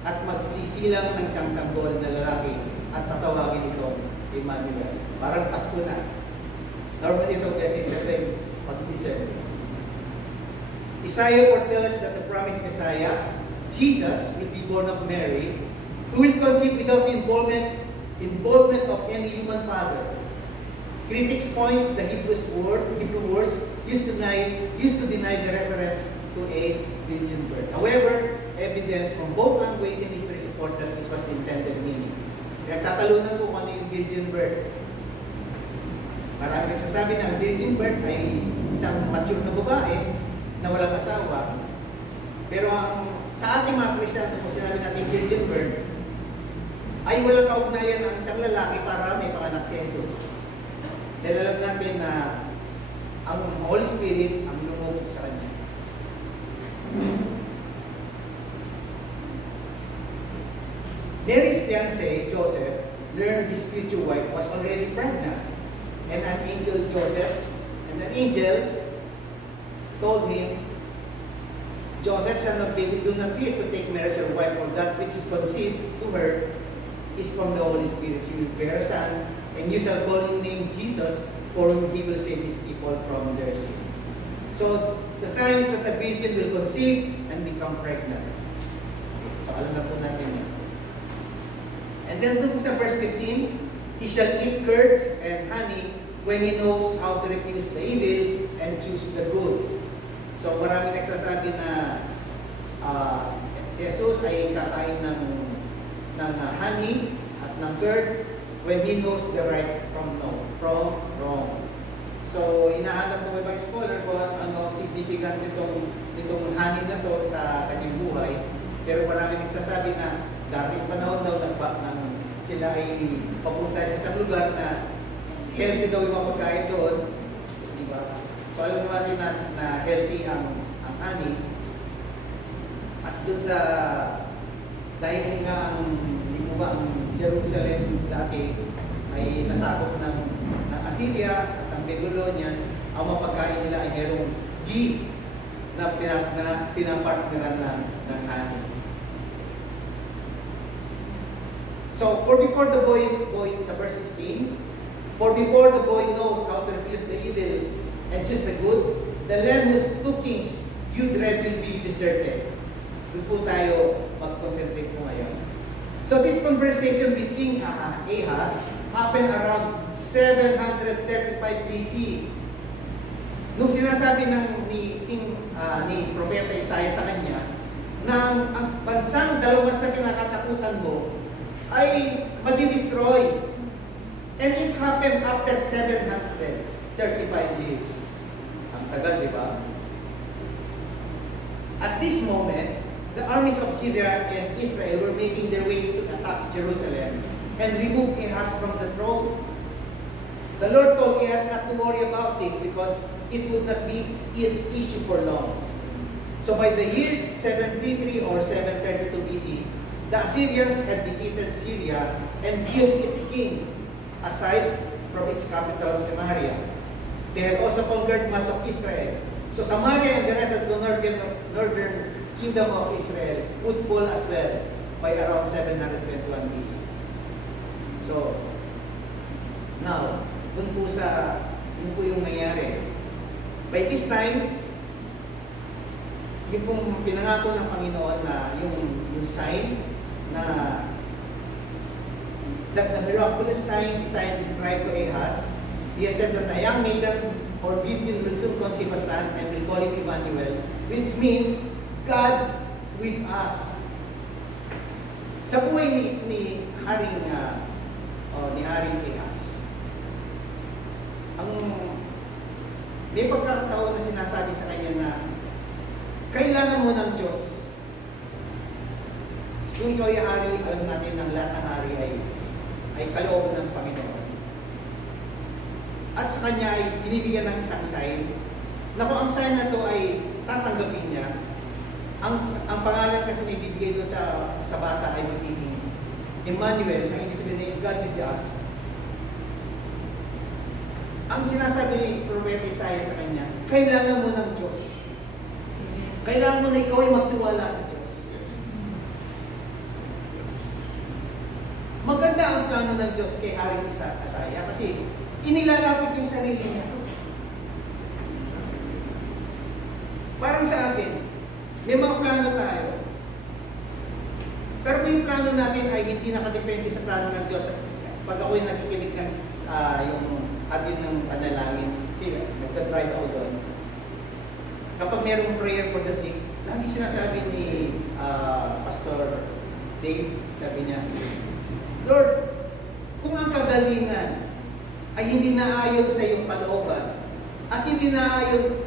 at magsisilang ng isang sanggol na lalaki at tatawagin ito Emmanuel. Parang Pasko na. Normally ito kasi September, pag-December. Isaiah foretells that the promised Messiah, Jesus, will be born of Mary, who will conceive without the involvement of any human father. Critics point the Hebrew words used to deny the reference to a virgin birth. However, evidence from both language and history support that this was the intended meaning. Kaya tatalunan po kung ano yung virgin birth. Marami nagsasabi na ang virgin birth ay isang mature na babae na walang asawa. Pero sa ating mga Kristiyano, kung sinabi natin virgin birth, ay walang kaugnayan ng isang lalaki para may panganak si Jesus. Dahil alam natin na ang Holy Spirit ang lumubog sa kanya. Mary's fiancé, Joseph, learned his future wife was already pregnant. And an angel told him, Joseph, son of David, do not fear to take Mary as your wife, for that which is conceived to her is from the Holy Spirit. She will bear a son, and you shall call his name Jesus, for he will save his people from their sins. So, the sign is that the virgin will conceive and become pregnant. Okay, so, alam na po natin yan. And then, doon sa verse 15, he shall eat curds and honey when he knows how to refuse the evil and choose the good. So, marami nagsasabi na si Jesus ay kakain ng honey at ng curd when he knows the right from wrong. So, hinahanap ng ibang scholar kung ano significance nitong honey na to sa kanyang buhay. Pero marami nagsasabi na dating panahon daw sila ay papunta sa isang lugar na healthy daw yung mga pagkain doon. Diba? So, alam naman natin na healthy ang honey. At doon sa dahil nga ang Jerusalem dati ay nasakop ng Assyria at ang Babylonians, ang mga pagkain nila ay merong ghee na pinapartneran ng honey. So, for before the boy sa verse 16, for before the boy knows how to refuse the evil and choose the good, the land whose two kings you dread will be deserted. Doon po tayo mag-concentrate po ngayon. So, this conversation with King Ahaz happened around 735 BC. Nung sinasabi ni Propeta Isaiah sa kanya na ang dalawang bansang kinakatakutan mo ay madi-destroy. And it happened after 735 years. Ang tagal, di ba? At this moment, the armies of Syria and Israel were making their way to attack Jerusalem and remove Ahaz from the throne. The Lord told Ahaz not to worry about this because it would not be an issue for long. So by the year 733 or 732 BC, the Assyrians had defeated Syria and killed its king, aside from its capital Samaria. They had also conquered much of Israel. So Samaria and the rest of the northern kingdom of Israel would fall as well by around 721 BC. So, now, dun po yung nangyari. By this time, yung pong pinangako ng Panginoon na yung sign na that the miraculous sign described to Ahaz, he has said that a young maiden or virgin will soon conceive a son and will call him Emmanuel, which means God with us. Sa buhay ni Haring Ahaz, ang may pagkakataon na sinasabi sa kanya na kailangan mo ng Diyos. Kung ikaw ay hari, alam natin ng lahat ng hari ay kalooban ng Panginoon. At sa kanya ay binibigyan ng isang sign na kung ang sign na ito ay tatanggapin niya, ang pangalan kasi na ibibigay doon sa bata ay magiging Emmanuel, ang ibig sabihin na God with us. Ang sinasabi ni Prophet Isaiah sa kanya, kailangan mo ng Diyos. Kailangan mo na ikaw ay magtiwala sa Diyos. Maganda ang plano ng Diyos kay Haring Isaiah kasi inilalapit yung sarili niya. Parang sa atin, may mga plano tayo. Pero kung yung plano natin ay hindi nakadepende sa plano ng Diyos, pag ako'y nakikinig ng yung habit ng panalangin, nagtatry ako doon. Kapag mayroong prayer for the sick, lagi sinasabi ni Pastor Dave, sabi niya, Lord, kung ang kagalingan ay hindi naayon sa iyong kalooban, at hindi naayon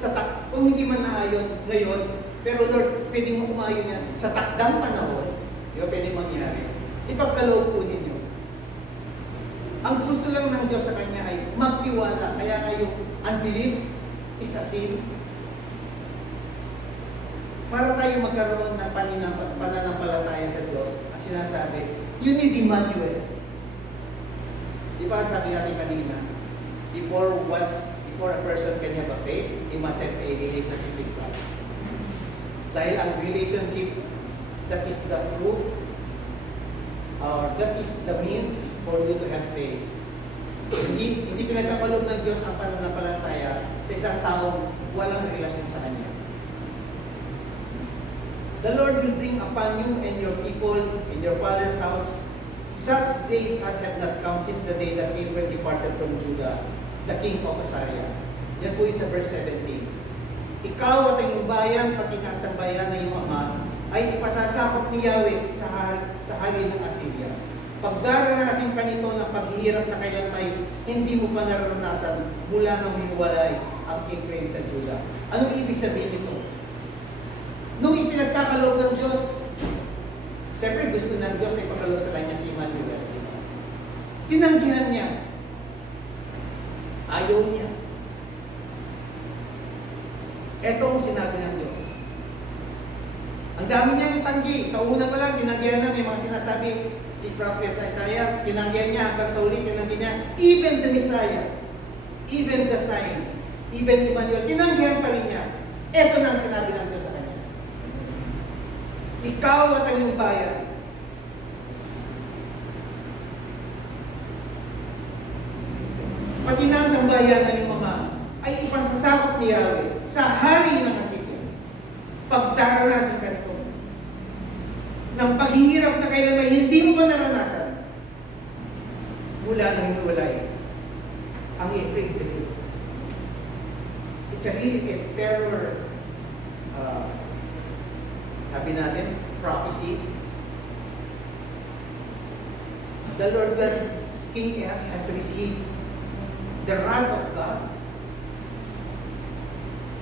kung hindi man naayon ngayon, pero Lord, pwede mo umayon yan sa takdang panahon, di ba pwede mangyari? Ipagkaloob po ninyo. Ang gusto lang ng Diyos sa kanya ay magtiwala, kaya nga yung unbelief is a sin. Para tayo magkaroon ng pananampalataya sa Diyos, ang sinasabi, you need Emmanuel. Di ba sabi natin kanina, before a person can have a faith, he must have a relationship with God. Dahil ang relationship, that is the proof, or that is the means for you to have faith. Hindi pinagkakalob ng Diyos ang pananampalataya sa isang taong walang relasyon sa Kanya. The Lord will bring upon you and your people in your father's house such days as have not come since the day that Abraham departed from Judah, the king of Assyria. Yan po yung sa verse 17. Ikaw at ang iyong bayan, pati ng sambayan na iyong ama, ay ipasasakop ni Yahweh sa hari ng Assyria. Pagdaranasin ka nito ng paghihirap na kailanman hindi mo pa naranasan mula nang hiwalay ang king reign sa Judah. Anong ibig sabihin nito? Nung ipinagkakaloob ng Diyos, siyempre gusto ng Diyos na ipagkaloob sa kanya si Emmanuel. Tinanggihan niya. Ayaw niya. Ito ang sinabi ng Diyos. Ang dami niyang tanggi. Sa una pa lang, tinanggihan na, may mga sinasabi, si Prophet Isaiah, tinanggihan niya, hanggang sa uli, tinanggihan niya, even the Messiah, even the sign, even Emmanuel, tinanggihan pa rin niya. Ito na ang sinabi ng Diyos sa kanya. Ikaw at ang iyong bayan, pati na ang sambayan ng iyong mga, ay ipasasakop ni Yahweh sa hari ng Assyria. Pagdaranasin ka nito ng paghihirap na kailan may hindi mo pa naranasan mula nang hiwalay ang ipig sa Diyos. It's a really a terror, sabi natin, prophecy. The Lord God, King Ahaz has received the wrath of God.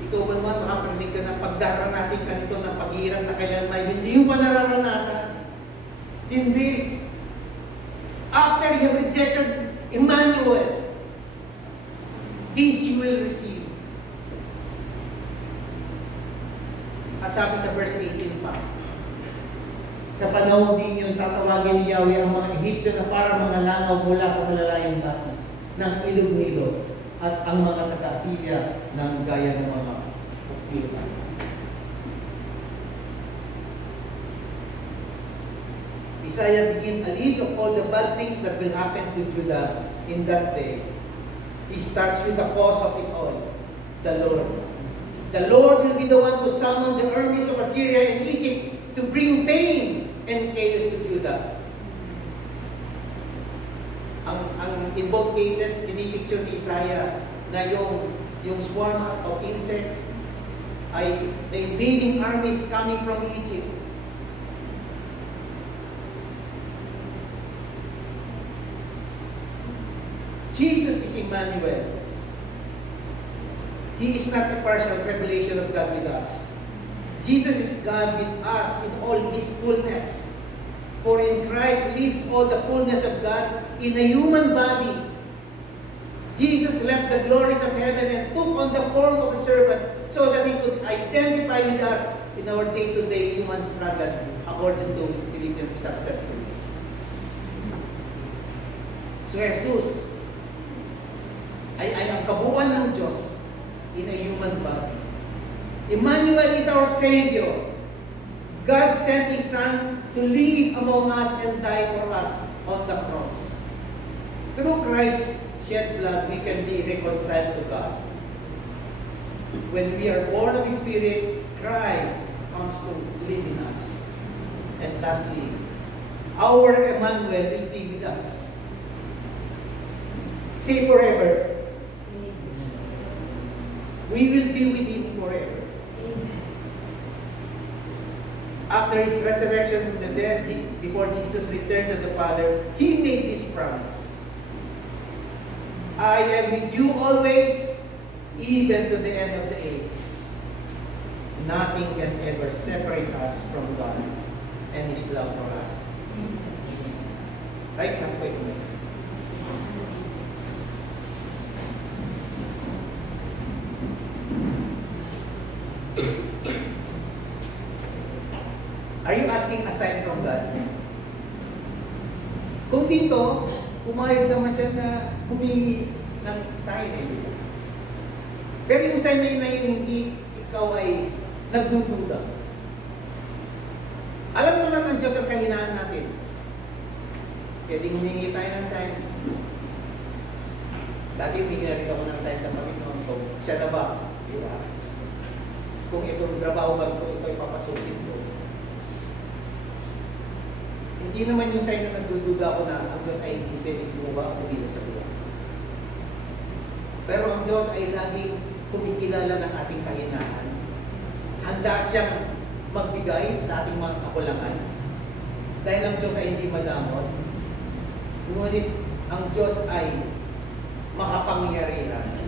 Ikaw ba naman makaparinig ka ng pagdaranasin ka nito ng paghihirap na kailan may hindi mo pa nararanasan? Hindi. After you have rejected Emmanuel, this you will receive. At sabi sa verse 18 pa, Sa panahon din yun, tatawagin ni Yahweh ang mga Ehipsyo na para mga langaw mula sa malalayong datos ng ilog Nilo at ang mga taga-Assyria ng gaya ng mga Ukila. Isaiah begins a list of all the bad things that will happen to Judah in that day. He starts with the cause of it all, the Lord. The Lord will be the one to summon the armies of Assyria and Egypt to bring pain and chaos to Judah. In both cases, pinipicture ni Isaiah na yung swarm of insects ay the invading armies coming from Egypt. Jesus is Emmanuel. He is not a partial revelation of God with us. Jesus is God with us in all His fullness. For in Christ lives all the fullness of God in a human body. Jesus left the glories of heaven and took on the form of a servant so that He could identify with us in our day-to-day human struggles according to Philippians chapter 2. So Jesus ay ang kabuuan ng Diyos in a human body. Emmanuel is our Savior. God sent His Son to live among us and die for us on the cross. Through Christ's shed blood, we can be reconciled to God. When we are born of His Spirit, Christ comes to live in us. And lastly, our Emmanuel will be with us. Say forever. We will be with Him forever. After His resurrection from the dead, before Jesus returned to the Father, He made this promise. I am with you always, even to the end of the age. Nothing can ever separate us from God and His love for us. Right? Not quite. Are you asking a sign from God? Kung dito, pumayag naman siya na humingi ng sign eh. Pero yung sign na yun na yun, hindi ikaw ay nagdududa. Alam naman ng Diyos ang kahinaan natin. Pwede humingi tayo ng sign. Dati humingi na rin ako ng sign sa Panginoon ko. Siya na ba? Di ba? Kung itong trabaho ba ko, ito ay papasukin ko. Hindi naman yung sign na nagdududa ko na ang Diyos ay hindi pwede gumawa o hindi sa buwan. Pero ang Diyos ay laging kumikilala ng ating kahinaan. Handa siyang magbigay sa ating mga kakulangan. Dahil ang Diyos ay hindi madamot. Ngunit ang Diyos ay makapangyarihan.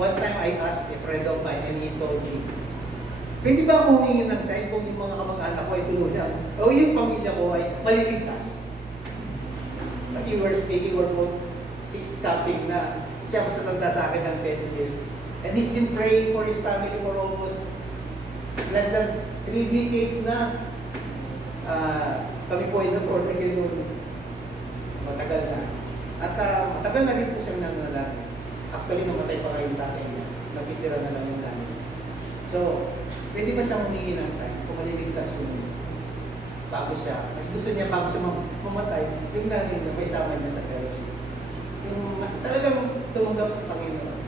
One time I asked a friend of mine and he told me, pwede ba ako humingi ng sign kung yung mga kamag-anak ko ay tuluyan? O yung pamilya ko ay maliligtas? Kasi we're speaking, we're both 60-something na siya mas natanda sa akin ng 10 years. And he's been praying for his family for almost less than 3 decades na. Kami po ay nag-order noon. Matagal na. At matagal na rin po siyang nananalangin. Actually, namatay pa kayong tatay niya. Natitira na lang yung nanay. So, pwede ba siyang humingi ng sign kung maliligtas yun? Bago siya. Kasi gusto niya bago siya mamatay, yung nanay niya, may sama niya sa fellowship. Yung talagang tumanggap sa Panginoon.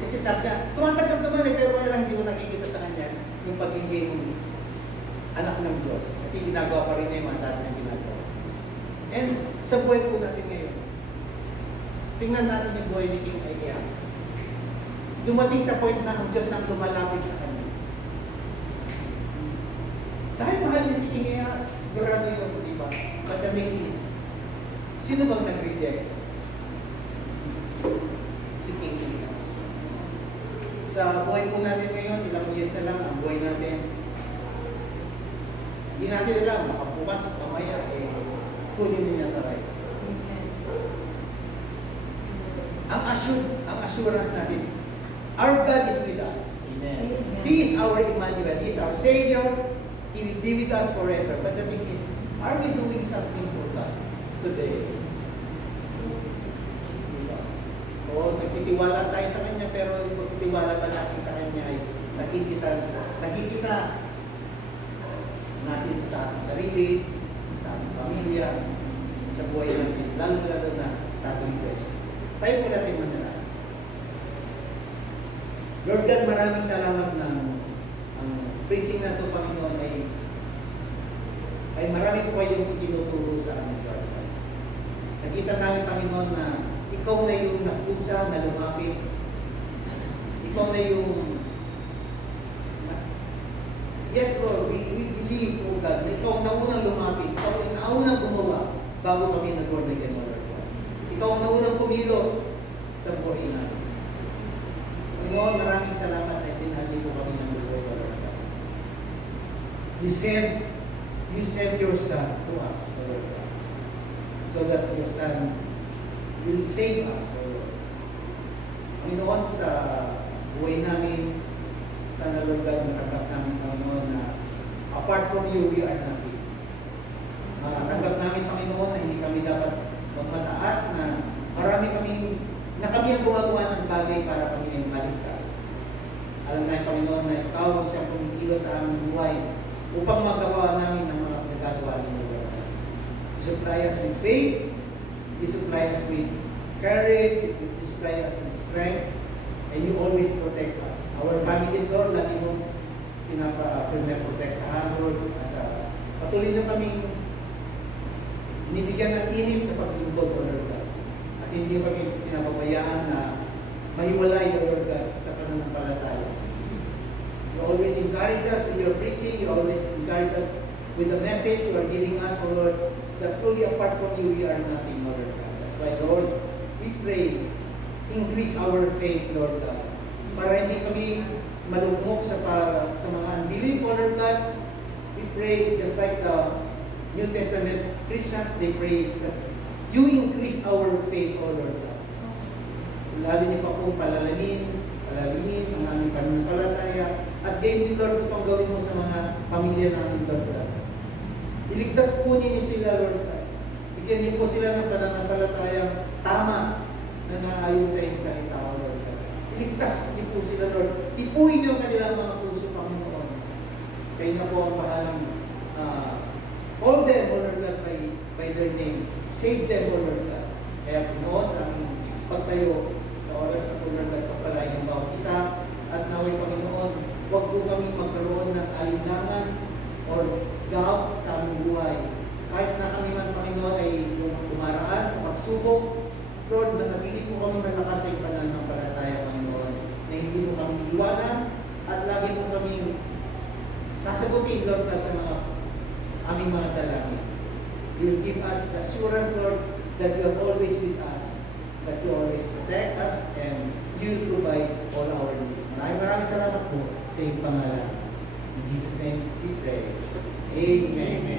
Kasi sabi niya, tumatanggap naman eh, pero wala lang hindi ko nakikita sa kanya yung pagiging anak ng Diyos. Kasi ginagawa pa rin niya yung mga dati na ginagawa. And sa buhay po natin ngayon, tingnan natin yung buhay ni King Ahaz. Dumating sa point na ang Diyos nang lumalapit sa kanya. Dahil mahal niya si King Ahaz, sigurado yun, di ba? But the thing is, sino bang nag-reject? Si King Ahaz. Sa buhay po natin ngayon, ilang years na lang ang buhay natin. Hindi natin alam, makabukas, mamaya, kunin niya taray. Ang assurance natin, our God is with us. Amen. He is our Emmanuel. He is our Savior. He will be with us forever. But the thing is, are we doing something for God today? O nagtitiwala tayo sa Kanya, pero yung pagtitiwala ba natin sa Kanya ay nakikita natin sa ating sarili, sa ating pamilya, sa buhay natin, lalo na sa ating Diyos. Tayo po natin manalangin. Lord God, maraming salamat na ang preaching na ito, Panginoon, ay marami po kayong itinuturo sa amin, Lord God. Nakita namin, Panginoon, na ikaw na yung nagpusa na lumapit. Ikaw na yung yes, Lord, we believe, O God, na ikaw na unang lumapit, ikaw na naunang gumawa bago kami nag-born again, Lord God. Ikaw na unang kumilos sa buhay natin. Panginoon, maraming salamat na tinahali po kami ng buhay, Lord God. You sent your Son to us, Lord God, so that your Son will save us, Lord. Panginoon, sa buhay namin, sana, Lord God, natanggap namin, Panginoon, na apart from you, we are nothing. Natanggap namin, Panginoon, na hindi kami dapat magmataas, na marami kami ang gumagawa ng bagay para kami ay maligtas. Alam namin, Panginoon, na ikaw ang siyang pumikilo sa aming buhay upang magawa namin ng mga pinagagawa ninyo, Lord God. You supply us with faith, you supply us with courage, you supply us with strength, and you always protect us. Our families, Lord, lagi mo pinaprotektahan, Lord. At patuloy na kaming binibigyan ng init sa paglubog, Lord God. At hindi kami pinapabayaan na mahiwalay, Lord God, sa pananampalataya. You always encourage us with your preaching. You always encourage us with the message you are giving us, O Lord, that truly apart from you, we are nothing, Lord God. That's why, Lord, we pray, increase our faith, Lord God. Para hindi kami malugmok sa mga unbelief, Lord God. We pray, just like the New Testament Christians, they pray that you increase our faith, O Lord God. Lalo niyo pa po palalamin ang aming pananampalataya. At gayon din, Lord, itong gawin mo sa mga pamilya namin, Lord God. Iligtas po ninyo sila, Lord God. Bigyan niyo po sila ng pananampalatayang tama na naayon sa iyong salita, O Lord God. Iligtas niyo po sila, Lord. Ipuin niyo ang kanilang mga puso, Panginoon. Kayo na po ang pahalang call them, O Lord God, by their names. Save them, O Lord God. Kaya Panginoon, sa aming pagtayo sa oras na po, Lord God, pagpalain ng bawat isa. At naway, Panginoon, huwag po kami magkaroon ng alinlangan or doubt sa aming buhay. Kahit na kami man, Panginoon, ay dumaraan sa pagsubok, Lord, nanatili po kami malakas sa pananampalataya, Panginoon, na hindi mo kami iwanan at lagi mo kami sasagutin, Lord God, sa mga aming mga dalangin. You will give us the assurance, Lord, that you are always with us, that you always protect us, and you provide all our needs. Maraming salamat po sa iyong pangalan. In Jesus' name we pray. Amen.